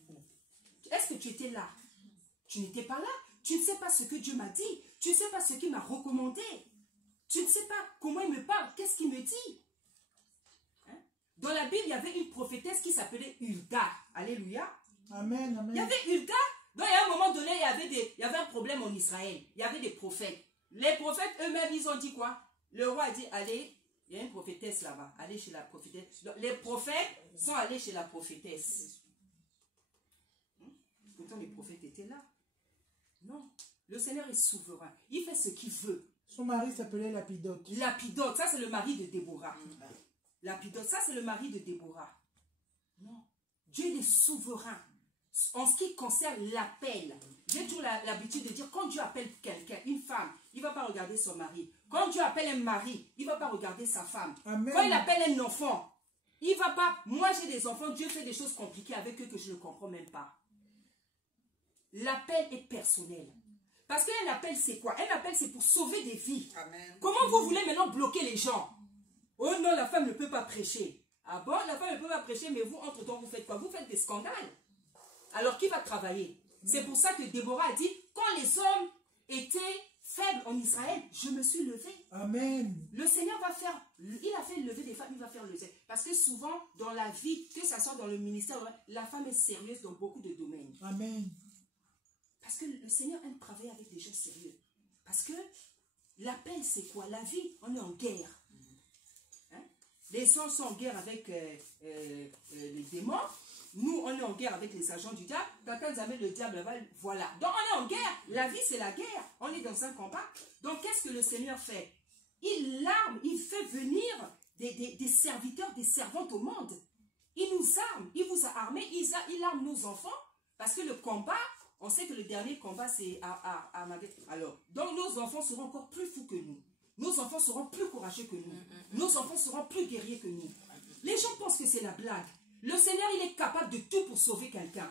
Est-ce que tu étais là? Tu n'étais pas là. Tu ne sais pas ce que Dieu m'a dit. Tu ne sais pas ce qu'il m'a recommandé. Tu ne sais pas comment il me parle. Qu'est-ce qu'il me dit? Hein? Dans la Bible, il y avait une prophétesse qui s'appelait Hulda. Alléluia. Amen, amen. Il y avait Hulda. Donc, à un moment donné, il y avait un problème en Israël. Il y avait des prophètes. Les prophètes eux-mêmes, ils ont dit quoi? Le roi a dit, allez, il y a une prophétesse là-bas. Allez chez la prophétesse. Donc, les prophètes sont allés chez la prophétesse. Pourtant, les prophètes étaient là. Non. Le Seigneur est souverain. Il fait ce qu'il veut. Son mari s'appelait Lapidote. Lapidote, ça c'est le mari de Déborah. Lapidote, ça c'est le mari de Déborah. Non. Dieu il est souverain. En ce qui concerne l'appel, j'ai toujours l'habitude de dire, quand Dieu appelle quelqu'un, une femme, il ne va pas regarder son mari. Quand Dieu appelle un mari, il ne va pas regarder sa femme. Amen. Quand il appelle un enfant, il ne va pas... Moi j'ai des enfants, Dieu fait des choses compliquées avec eux que je ne comprends même pas. L'appel est personnel. Parce qu'un appel, c'est quoi? Un appel, c'est pour sauver des vies. Amen. Comment vous voulez maintenant bloquer les gens? Oh non, la femme ne peut pas prêcher. Ah bon, la femme ne peut pas prêcher, mais vous, entre-temps, vous faites quoi? Vous faites des scandales. Alors, qui va travailler? C'est pour ça que Déborah a dit, quand les hommes étaient faibles en Israël, je me suis levée. Amen. Le Seigneur va faire, il a fait lever des femmes, il va faire lever. Parce que souvent, dans la vie, que ça soit dans le ministère, la femme est sérieuse dans beaucoup de domaines. Amen. Parce que le Seigneur aime travailler avec des gens sérieux. Parce que l'appel, c'est quoi? La vie, on est en guerre. Hein? Les gens sont en guerre avec les démons. Nous, on est en guerre avec les agents du diable. Quand ils amènent le diable là-bas, voilà. Donc, on est en guerre. La vie, c'est la guerre. On est dans un combat. Donc, qu'est-ce que le Seigneur fait? Il arme, il fait venir des serviteurs, des servantes au monde. Il nous arme. Il vous a armés. Il arme nos enfants. Parce que le combat... On sait que le dernier combat, c'est à Armageddon. Alors, donc nos enfants seront encore plus fous que nous. nos enfants seront plus courageux que nous. Nos enfants seront plus guerriers que nous. Les gens pensent que c'est la blague. Le Seigneur, il est capable de tout pour sauver quelqu'un.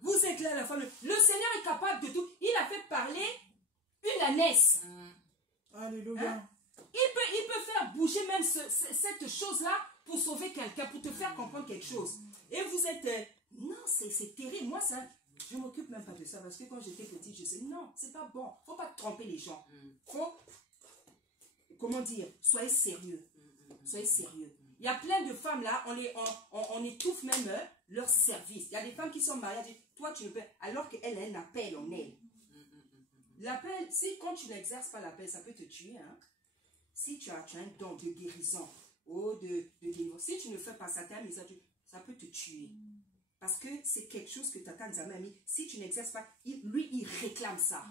Vous êtes là à la fin. Le Seigneur est capable de tout. Il a fait parler une ânesse. Alléluia. Hein? Il peut faire bouger même cette chose-là pour sauver quelqu'un, pour te faire comprendre quelque chose. Et vous êtes... non, c'est terrible. Moi, ça... je ne m'occupe même pas de ça. Parce que quand j'étais petite, je sais, non, c'est pas bon. Il ne faut pas tromper les gens. Faut... comment dire? Soyez sérieux. Soyez sérieux. Il y a plein de femmes là, on étouffe même leur service. Il y a des femmes qui sont mariées, toi tu ne peux, alors qu'elle a un appel en elle. L'appel, si quand tu n'exerces pas l'appel, ça peut te tuer. Hein? Si tu as un don de guérison, ou de délivrance, si tu ne fais pas ça, ça peut te tuer. Parce que c'est quelque chose que Tata Nzambe a mis. Si tu n'exerces pas, lui, il réclame ça.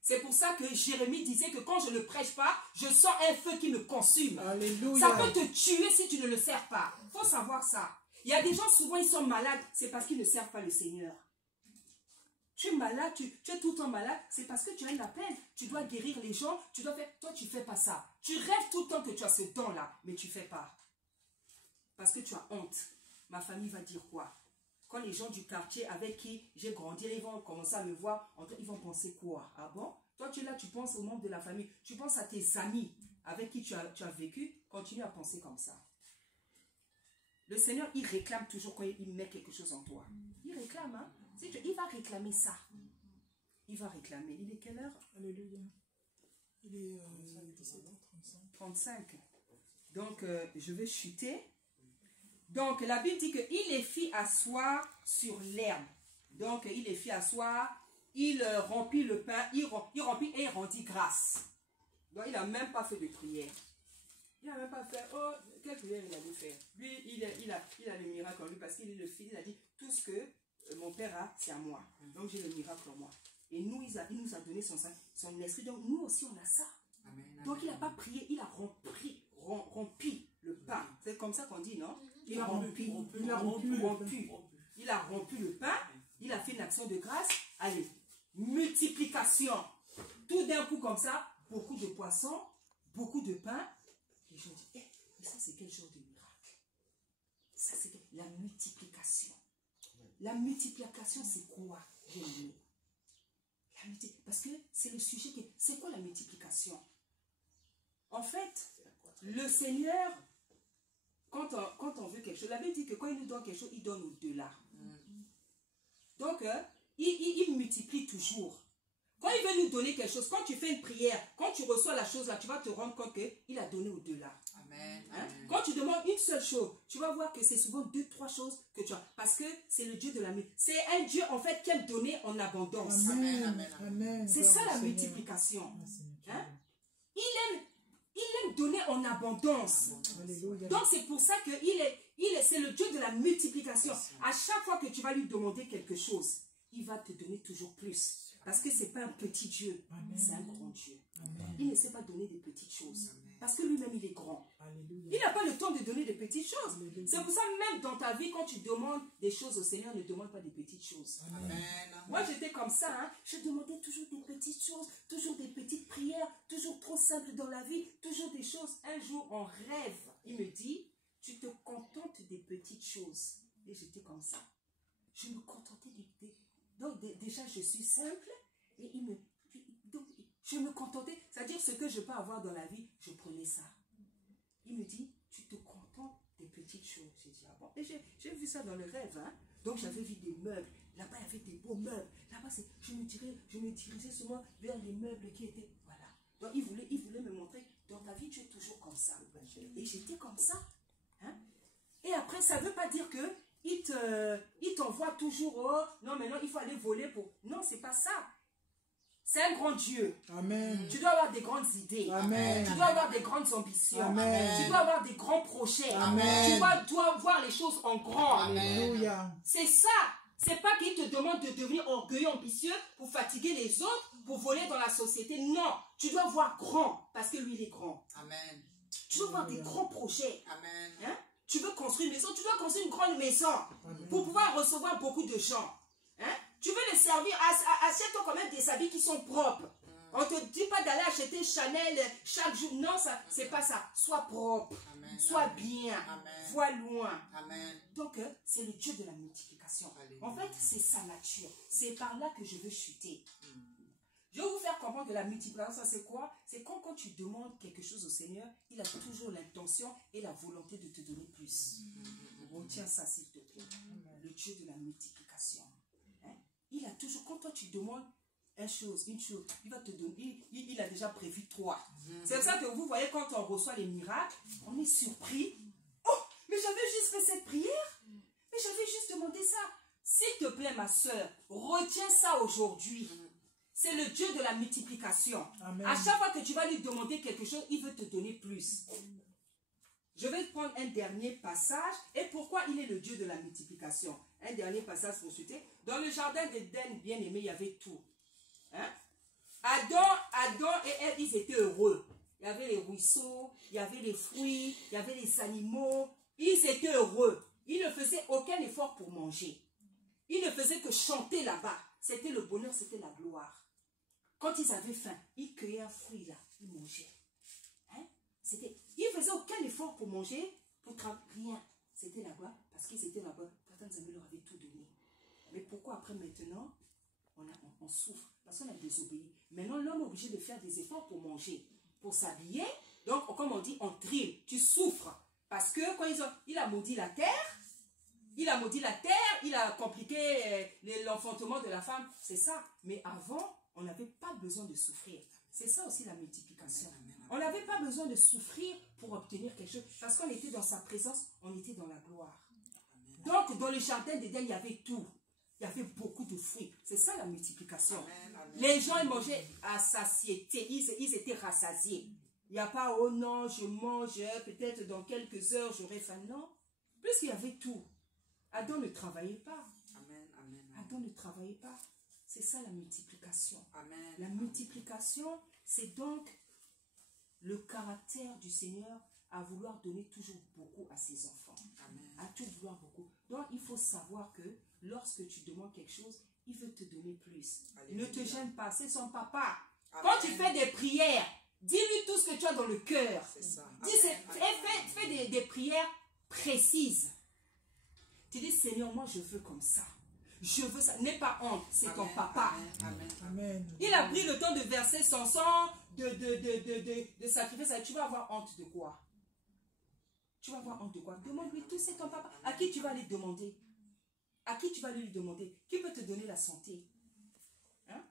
C'est pour ça que Jérémie disait que quand je ne prêche pas, je sens un feu qui me consume. Alléluia. Ça peut te tuer si tu ne le sers pas. Il faut savoir ça. Il y a des gens, souvent, ils sont malades. C'est parce qu'ils ne servent pas le Seigneur. Tu es malade, tu es tout le temps malade. C'est parce que tu as une appel. Tu dois guérir les gens. Tu dois faire. Toi, tu ne fais pas ça. Tu rêves tout le temps que tu as ce don-là. Mais tu ne fais pas. Parce que tu as honte. Ma famille va dire quoi? Quand les gens du quartier avec qui j'ai grandi, ils vont commencer à me voir, ils vont penser quoi? Ah bon? Toi, tu es là, tu penses aux membres de la famille, tu penses à tes amis avec qui tu as vécu, continue à penser comme ça. Le Seigneur, il réclame toujours quand il met quelque chose en toi. Il réclame, hein? Il va réclamer ça. Il va réclamer. Il est quelle heure? Alléluia. Il est 17h35. 35. Donc, je vais chuter. Donc, la Bible dit qu'il les fit asseoir sur l'herbe. Donc, il les fit asseoir, il remplit le pain, il remplit et il rendit grâce. Donc, il n'a même pas fait de prière. Il n'a même pas fait, oh, quelle prière il a dû faire? Lui, il a le miracle en lui parce qu'il est le fils. Il a dit, tout ce que mon père a, c'est à moi. Donc, j'ai le miracle en moi. Et nous, il nous a donné son esprit. Donc, nous aussi, on a ça. Amen, donc, il n'a pas prié, il a rempli le pain. C'est comme ça qu'on dit, non? Il a rompu le pain, il a fait une action de grâce. Allez, multiplication. Tout d'un coup comme ça, beaucoup de poissons, beaucoup de pain. Les gens disent, mais ça c'est quel genre de miracle? Ça c'est la multiplication. La multiplication c'est quoi? Parce que c'est le sujet qui... C'est quoi la multiplication? En fait, le Seigneur... Quand on veut quelque chose, la Bible dit que quand il nous donne quelque chose, il donne au-delà. Donc, il multiplie toujours. Quand il veut nous donner quelque chose, quand tu fais une prière, quand tu reçois la chose là, tu vas te rendre compte qu'il a donné au-delà. Amen. Hein? Quand tu demandes une seule chose, tu vas voir que c'est souvent 2-3 choses que tu as. Parce que c'est le Dieu de la multiplication. C'est un Dieu en fait qui aime donner en abondance. Amen. C'est ça la multiplication. Hein? Il aime donner en abondance. Alléluia. Donc c'est pour ça que c'est le Dieu de la multiplication. À chaque fois que tu vas lui demander quelque chose, il va te donner toujours plus. Parce que ce n'est pas un petit Dieu, c'est un grand Dieu. Amen. Il ne sait pas donner des petites choses. Amen. Parce que lui-même, il est grand. Alléluia. Il n'a pas le temps de donner des petites choses. C'est pour ça même dans ta vie, quand tu demandes des choses au Seigneur, ne demande pas des petites choses. Amen. Moi, j'étais comme ça. Hein. Je demandais toujours des petites choses, toujours des petites prières, toujours trop simples dans la vie, toujours des choses. Un jour, en rêve, il me dit, tu te contentes des petites choses. Et j'étais comme ça. Je me contentais donc déjà, je suis simple. Et donc, je me contentais. C'est-à-dire, ce que je peux avoir dans la vie, je prenais ça. Il me dit, tu te contentes des petites choses. J'ai dit, ah bon. Et j'ai vu ça dans le rêve. Hein? Donc, j'avais vu des meubles. Là-bas, il y avait des beaux meubles. Là-bas, je me dirigeais souvent vers les meubles qui étaient... Voilà. Donc, il voulait me montrer, dans ta vie, tu es toujours comme ça. Et j'étais comme ça. Hein? Et après, ça ne veut pas dire que il t'envoie toujours, oh, non, maintenant, il faut aller voler pour... Non, c'est pas ça. C'est un grand Dieu. Amen. Tu dois avoir des grandes idées. Amen. Tu dois avoir des grandes ambitions. Amen. Tu dois avoir des grands projets. Amen. Tu dois voir les choses en grand. Alléluia. C'est ça. C'est pas qu'il te demande de devenir orgueilleux, ambitieux pour fatiguer les autres, pour voler dans la société. Non. Tu dois voir grand parce que lui, il est grand. Amen. Tu dois avoir des grands projets. Amen. Hein? Tu veux construire une maison, tu dois construire une grande maison. Amen. Pour pouvoir recevoir beaucoup de gens. Hein? Tu veux les servir, achète-toi quand même des habits qui sont propres. On ne te dit pas d'aller acheter Chanel chaque jour. Non, c'est pas ça. Sois propre. Amen. Sois bien. Amen. Vois loin. Amen. Donc, c'est le Dieu de la multiplication. En fait, c'est sa nature. C'est par là que je veux chuter. Je vais vous faire comprendre que la multiplication, c'est quoi? C'est quand tu demandes quelque chose au Seigneur, il a toujours l'intention et la volonté de te donner plus. Retiens ça, s'il te plaît. Le Dieu de la multiplication. Hein? Il a toujours, quand toi tu demandes une chose, il va te donner, il a déjà prévu 3. C'est pour ça que vous voyez, quand on reçoit les miracles, on est surpris. Oh, mais j'avais juste fait cette prière. Mais j'avais juste demandé ça. S'il te plaît, ma soeur, retiens ça aujourd'hui. C'est le Dieu de la multiplication. Amen. À chaque fois que tu vas lui demander quelque chose, il veut te donner plus. Je vais prendre un dernier passage. Et pourquoi il est le Dieu de la multiplication? Un dernier passage pour citer. Dans le jardin d'Éden, bien aimé, il y avait tout. Hein? Adam et Ève, ils étaient heureux. Il y avait les ruisseaux, il y avait les fruits, il y avait les animaux. Ils étaient heureux. Ils ne faisaient aucun effort pour manger. Ils ne faisaient que chanter là-bas. C'était le bonheur, c'était la gloire. Quand ils avaient faim, ils cueillaient un fruit là, ils mangeaient. Hein? Ils ne faisaient aucun effort pour manger, pour travailler, rien. C'était la gloire, parce qu'ils étaient là-bas. Tata Nzambe leur avait tout donné. Mais pourquoi après maintenant, on souffre? Parce qu'on a désobéi. Maintenant, l'homme est obligé de faire des efforts pour manger, pour s'habiller. Donc, comme on dit, on trille, tu souffres. Parce que quand il a maudit la terre, il a compliqué l'enfantement de la femme. C'est ça. Mais avant, on n'avait pas besoin de souffrir. C'est ça aussi la multiplication. On n'avait pas besoin de souffrir pour obtenir quelque chose. Parce qu'on était dans sa présence, on était dans la gloire. Donc, dans le jardin d'Éden, il y avait tout. Il y avait beaucoup de fruits. C'est ça la multiplication. Les gens, ils mangeaient à satiété. Ils étaient rassasiés. Il n'y a pas, oh non, je mange, peut-être dans quelques heures, j'aurai faim. Non. Puisqu'il y avait tout. Adam ne travaillait pas. Adam ne travaillait pas. C'est ça la multiplication. Amen. La multiplication, c'est donc le caractère du Seigneur à vouloir donner toujours beaucoup à ses enfants. Amen. À tout vouloir beaucoup. Donc, il faut savoir que lorsque tu demandes quelque chose, il veut te donner plus. Alléluia. Ne te gêne pas, c'est son papa. Amen. Quand tu fais des prières, dis-lui tout ce que tu as dans le cœur. C'est ça. Fais des prières précises. Tu dis, Seigneur, moi je veux comme ça. Je veux ça. N'aie pas honte, c'est ton papa. Amen. Amen. Il a pris le temps de verser son sang, de sacrifier ça. Tu vas avoir honte de quoi? Tu vas avoir honte de quoi? Demande-lui tout, c'est ton papa. À qui tu vas aller demander? À qui tu vas lui demander? Qui peut te donner la santé? Hein?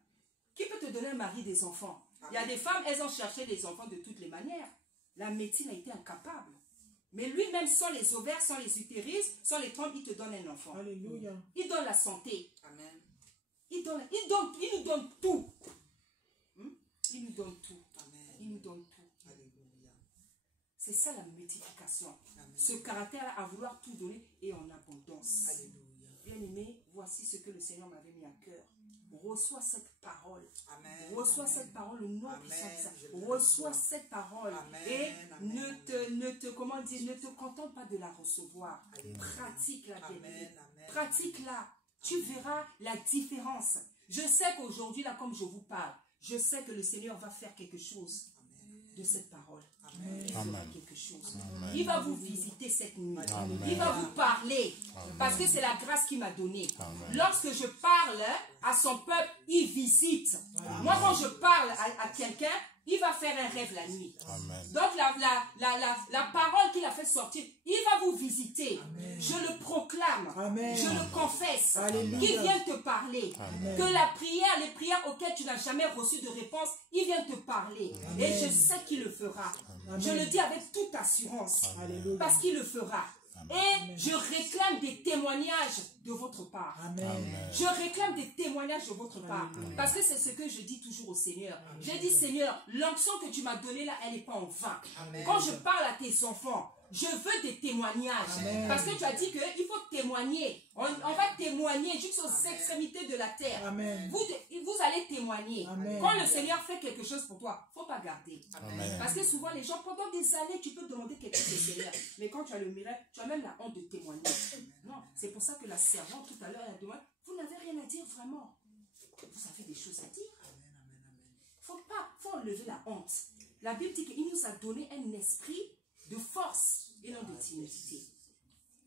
Qui peut te donner un mari, des enfants? Il y a des femmes, elles ont cherché des enfants de toutes les manières. La médecine a été incapable. Mais lui-même, sans les ovaires, sans les utérus, sans les trompes, il te donne un enfant. Alléluia. Il donne la santé. Amen. Il nous donne tout. Il nous donne tout. Amen. Il nous donne tout. Alléluia. C'est ça la multiplication. Amen. Ce caractère à vouloir tout donner et en abondance. Alléluia. Bien-aimé, voici ce que le Seigneur m'avait mis à cœur. Reçois cette parole. Amen. Reçois cette parole, le nom Amen. puissant de ça. Je le Reçois reçois. cette parole. Amen. Et Amen. ne te contente pas de la recevoir. Alléluia. Pratique-la, bien-aimé. Amen. Amen. Pratique-la. Tu verras la différence. Je sais qu'aujourd'hui, là, comme je vous parle, je sais que le Seigneur va faire quelque chose de cette parole. Amen. Il fera Amen. quelque chose. Amen. Il va vous visiter cette nuit. Amen. Il va vous parler. Amen. Parce que c'est la grâce qu'il m'a donnée. Amen. Lorsque je parle à son peuple, il visite. Moi, quand je parle à quelqu'un, il va faire un rêve la nuit. Amen. Donc, la parole qu'il a fait sortir, il va vous visiter. Je le proclame. Amen. Je le confesse. Alléluia. Qu'il vienne te parler. Amen. Que la prière, les prières auxquelles tu n'as jamais reçu de réponse, il vient te parler. Et je sais qu'il le fera. Amen. Je le dis avec toute assurance. Alléluia. Parce qu'il le fera. Et je réclame des témoignages de votre part. Amen. Je réclame des témoignages de votre part. Parce que c'est ce que je dis toujours au Seigneur. J'ai dit, Seigneur, l'onction que tu m'as donnée là, elle n'est pas en vain. Amen. Quand je parle à tes enfants, je veux des témoignages. Amen. Parce que tu as dit qu'il faut témoigner. On va témoigner jusqu'aux extrémités de la terre. Amen. Vous allez témoigner. Amen. Quand le Seigneur fait quelque chose pour toi, il ne faut pas garder. Amen. Parce que souvent, les gens, pendant des années, tu peux demander quelque chose au Seigneur. Mais quand tu as le miracle, tu as même la honte de témoigner. Non, c'est pour ça que la servante, tout à l'heure, elle a demandé, vous n'avez rien à dire vraiment. Vous avez des choses à dire. Il ne faut pas enlevé la honte. La Bible dit qu'il nous a donné un esprit de force et non de timidité.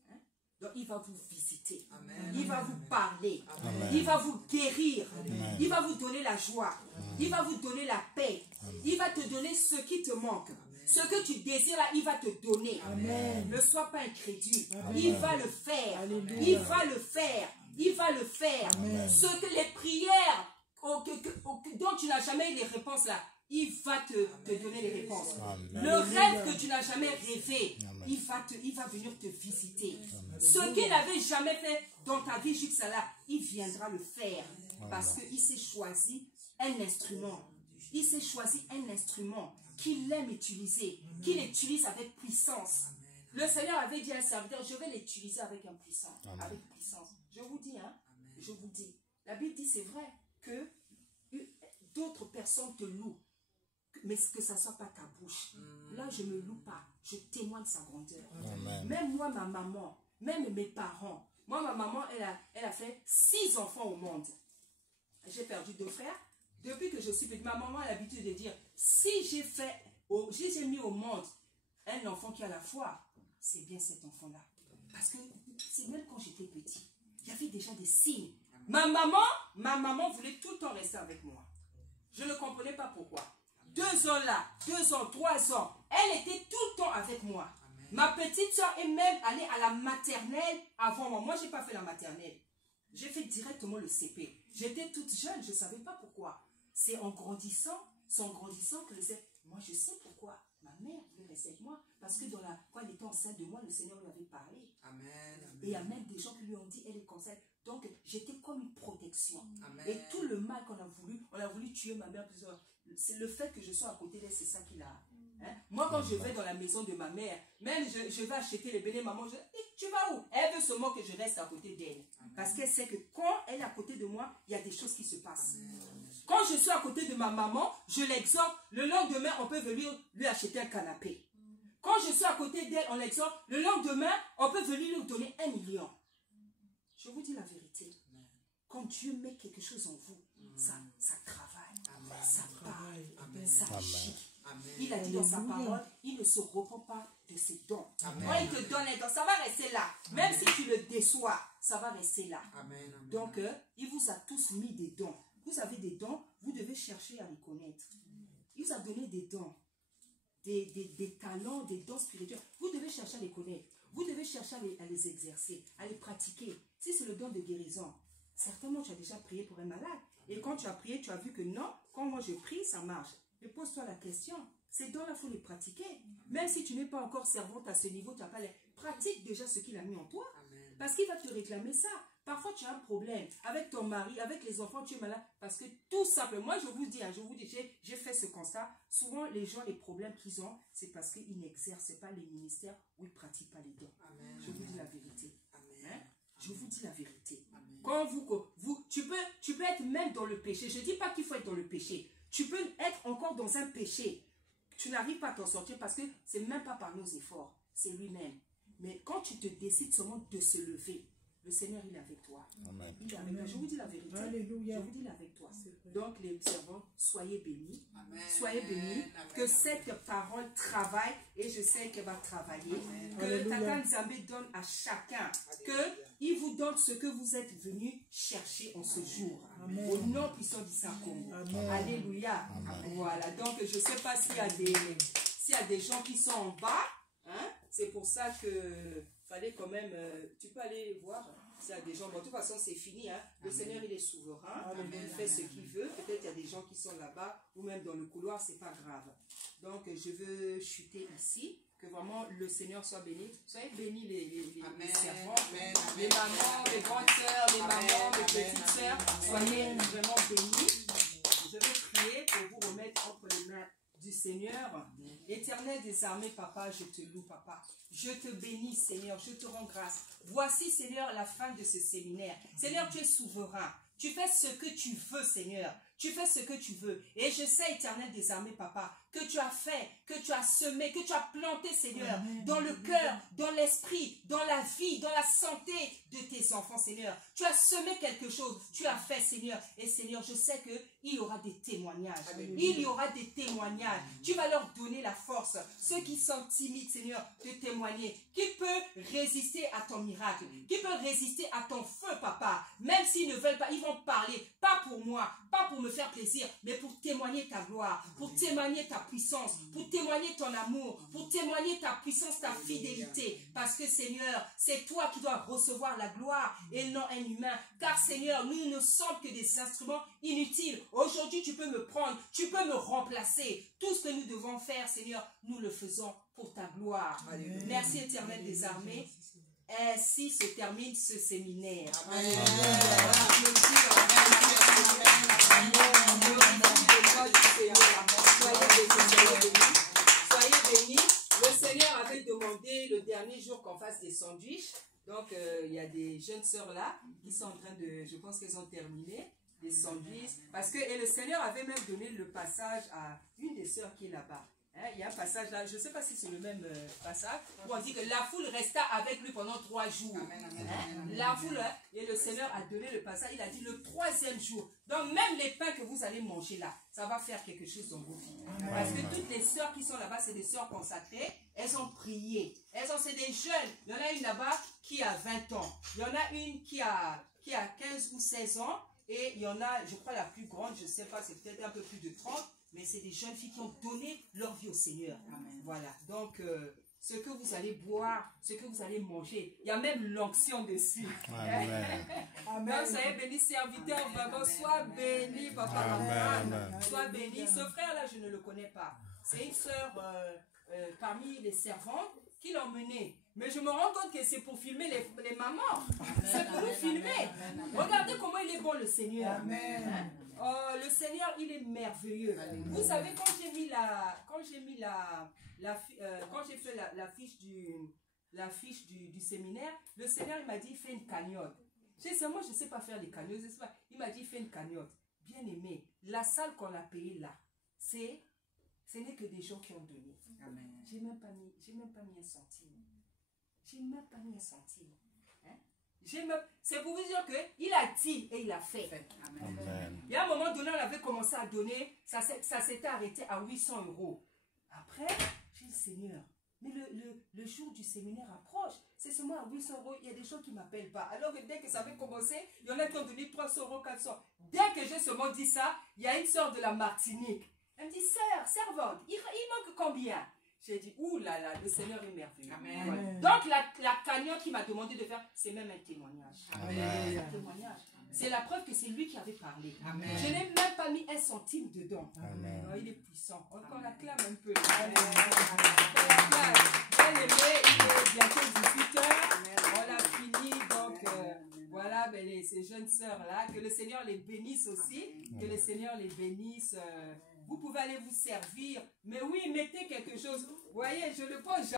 Hein? Donc il va vous visiter. Amen. Il va vous parler. Amen. Il va vous guérir. Amen. Il va vous donner la joie. Amen. Il va vous donner la paix. Amen. Il va te donner ce qui te manque. Amen. Ce que tu désires là, il va te donner. Amen. Ne sois pas incrédule. Amen. Il va le faire. Alléluia. Il va le faire. Il va le faire. Amen. Ce que les prières dont tu n'as jamais eu les réponses là, il va te donner les réponses. Amen. Le rêve que tu n'as jamais rêvé, il va venir te visiter. Amen. Ce qu'il n'avait jamais fait dans ta vie jusqu'à là, il viendra le faire. Amen. Parce qu'il s'est choisi un instrument. Il s'est choisi un instrument qu'il aime utiliser, qu'il utilise avec puissance. Le Seigneur avait dit à un serviteur, je vais l'utiliser avec puissance. Avec puissance. Je vous dis, hein, je vous dis. La Bible dit, c'est vrai que d'autres personnes te louent, mais que ça ne soit pas ta bouche. Là, je ne me loue pas. Je témoigne sa grandeur. Amen. Même moi, ma maman, même mes parents. Moi, ma maman, elle a fait 6 enfants au monde. J'ai perdu 2 frères. Depuis que je suis petite, ma maman a l'habitude de dire, si j'ai mis au monde un enfant qui a la foi, c'est bien cet enfant-là. Parce que c'est même quand j'étais petit, il y avait déjà des signes. Ma maman voulait tout le temps rester avec moi. Je ne comprenais pas pourquoi. 2 ans là, 2 ans, 3 ans, elle était tout le temps avec moi. Amen. Ma petite soeur est même allée à la maternelle avant moi. Moi, je n'ai pas fait la maternelle. J'ai fait directement le CP. J'étais toute jeune, je ne savais pas pourquoi. C'est en grandissant que le Seigneur... Moi, je sais pourquoi. Ma mère voulait rester avec moi. Parce que quand elle était enceinte de moi, le Seigneur lui avait parlé. Amen. Et il y a même des gens qui lui ont dit, elle est enceinte. Donc, j'étais comme une protection. Amen. Et tout le mal qu'on a voulu tuer ma mère plusieurs. C'est le fait que je sois à côté d'elle, c'est ça qu'il a. Hein? Moi, quand je vais dans la maison de ma mère, même je vais acheter les bénis, maman, je dis, tu vas où? Elle veut seulement que je reste à côté d'elle. Parce qu'elle sait que quand elle est à côté de moi, il y a des choses qui se passent. Amen. Quand je suis à côté de ma maman, je l'exhorte. Le lendemain, on peut venir lui acheter un canapé. Quand je suis à côté d'elle, on l'exhorte. Le lendemain, on peut venir lui donner 1 million. Je vous dis la vérité. Quand Dieu met quelque chose en vous, ça travaille, Amen. Ça parle, ça agit. Il a dit dans sa parole, il ne se repent pas de ses dons. Amen. Quand il te donne un don, ça va rester là. Amen. Même si tu le déçois, ça va rester là. Amen. Donc, il vous a tous mis des dons. Vous avez des dons, vous devez chercher à les connaître. Il vous a donné des dons, des talents, des dons spirituels. Vous devez chercher à les connaître. Vous devez chercher à les exercer, à les pratiquer. Si c'est le don de guérison, certainement tu as déjà prié pour un malade. Et quand tu as prié, tu as vu que non, quand moi je prie, ça marche. Mais pose-toi la question, ces dons-là, il faut les pratiquer. Même si tu n'es pas encore servante à ce niveau, tu n'as pas les... Pratique déjà ce qu'il a mis en toi. Amen. Parce qu'il va te réclamer ça. Parfois, tu as un problème avec ton mari, avec les enfants, tu es malade. Parce que tout simplement, moi je vous dis, j'ai fait ce constat. Souvent, les gens, les problèmes qu'ils ont, c'est parce qu'ils n'exercent pas les ministères ou ils ne pratiquent pas les dons. Amen. Je vous dis la vérité. Hein? Je vous dis la vérité. Amen. Quand tu peux être même dans le péché. Je ne dis pas qu'il faut être dans le péché. Tu peux être encore dans un péché. Tu n'arrives pas à t'en sortir parce que ce n'est même pas par nos efforts. C'est lui-même. Mais quand tu te décides seulement de se lever, le Seigneur, il est avec toi. Amen. Il est avec toi. Je vous dis la vérité. Alléluia. Je vous dis, il est avec toi. Donc, les servants, soyez bénis. Amen. Soyez bénis. Amen. Que cette parole travaille et je sais qu'elle va travailler. Amen. Que le Tata Nzambe donne à chacun. Qu'il vous donne ce que vous êtes venus chercher en ce jour. Amen. Au nom puissant du Saint-Congo. Alléluia. Amen. Voilà. Donc, je ne sais pas s'il y a des gens qui sont en bas. Hein? C'est pour ça que fallait quand même, tu peux aller voir s'il y a des gens, bon, de toute façon c'est fini, hein? Le Amen. Seigneur il est souverain, Amen. Il fait ce qu'il veut, peut-être il y a des gens qui sont là-bas ou même dans le couloir, c'est pas grave. Donc je veux chuter ici, que vraiment le Seigneur soit béni. Soyez bénis les servants, les mamans, les grandes sœurs, les mamans, les petites sœurs, soyez vraiment bénis. Je vais prier pour vous remettre entre les mains du Seigneur. Éternel des armées, papa, je te loue, papa. Je te bénis, Seigneur, je te rends grâce. Voici, Seigneur, la fin de ce séminaire. Seigneur, tu es souverain. Tu fais ce que tu veux, Seigneur. Tu fais ce que tu veux. Et je sais, Éternel des armées, papa, que tu as fait, que tu as semé, que tu as planté, Seigneur, dans le cœur, dans l'esprit, dans la vie, dans la santé de tes tes enfants, Seigneur. Tu as semé quelque chose, tu as fait, Seigneur. Et Seigneur, je sais qu'il y aura des témoignages. Il y aura des témoignages. Tu vas leur donner la force. Ceux qui sont timides, Seigneur, de témoigner. Qui peut résister à ton miracle? Qui peut résister à ton feu, Papa? Même s'ils ne veulent pas, ils vont parler. Pas pour moi, pas pour me faire plaisir, mais pour témoigner ta gloire, pour témoigner ta puissance, pour témoigner ton amour, pour témoigner ta puissance, ta fidélité. Parce que, Seigneur, c'est toi qui dois recevoir la gloire et non un humain. Car, Seigneur, nous ne sommes que des instruments inutiles. Aujourd'hui, tu peux me prendre, tu peux me remplacer. Tout ce que nous devons faire, Seigneur, nous le faisons pour ta gloire. Alléluia. Merci, Éternel des armées. Ainsi se termine ce séminaire. Amen. Soyez bénis. Le Seigneur avait demandé le dernier jour qu'on fasse des sandwichs. Donc, il y a des jeunes sœurs là qui sont en train de, je pense qu'elles ont terminé des sandwichs. Parce que, et le Seigneur avait même donné le passage à une des sœurs qui est là-bas. Hein, il y a un passage là, je ne sais pas si c'est le même passage, où on dit que la foule resta avec lui pendant 3 jours. La foule, hein, et le Seigneur a donné le passage, il a dit le 3e jour. Donc même les pains que vous allez manger là, ça va faire quelque chose dans vos vies. Parce que toutes les sœurs qui sont là-bas, c'est des sœurs consacrées, elles ont prié. C'est des jeunes. Il y en a une là-bas qui a 20 ans. Il y en a une qui a 15 ou 16 ans. Et il y en a, je crois la plus grande, je ne sais pas, c'est peut-être un peu plus de 30. Mais c'est des jeunes filles qui ont donné leur vie au Seigneur. Amen. Voilà. Donc, ce que vous allez boire, ce que vous allez manger, il y a même l'onction dessus. Amen. Donc, soyez bénis, serviteurs, vraiment, sois béni, papa, maman. Sois béni. Ce frère-là, je ne le connais pas. C'est une sœur parmi les servantes qui l'ont mené. Mais je me rends compte que c'est pour filmer les mamans. C'est pour nous filmer. Regardez comment il est bon, le Seigneur. Amen. Oh, le Seigneur, il est merveilleux. Vous savez, quand j'ai fait la fiche du séminaire, le Seigneur, il m'a dit, fais une cagnotte. Moi, je ne sais pas faire les cagnottes. Il m'a dit, fais une cagnotte. Bien aimé, la salle qu'on a payée là, ce n'est que des gens qui ont donné. Amen. J'ai même pas mis un centime. J'ai même pas mis un centime. C'est pour vous dire qu'il a dit et il a fait. Amen. Amen. Et à un moment donné, on avait commencé à donner, ça s'était arrêté à 800 €. Après, j'ai dit, Seigneur, mais le jour du séminaire approche. C'est seulement à 800 €, il y a des gens qui ne m'appellent pas. Alors que dès que ça avait commencé, il y en a qui ont donné 300 €, 400. Dès que j'ai seulement dit ça, il y a une sœur de la Martinique. Elle me dit, sœur, servante, il manque combien? J'ai dit, ouh là là, le Seigneur est merveilleux. Amen. Voilà. Donc la cagnotte qui m'a demandé de faire, c'est même un témoignage. Amen. Un témoignage. C'est la preuve que c'est lui qui avait parlé. Amen. Je n'ai même pas mis un centime dedans. Amen. Oh, il est puissant. On l'acclame un peu. Bien aimé, il est bientôt 18h. On a fini. Donc voilà, ces jeunes sœurs-là, que le Seigneur les bénisse aussi. Amen. Que le Seigneur les bénisse. Vous pouvez aller vous servir. Mais oui, mettez quelque chose. Vous voyez, je le pose.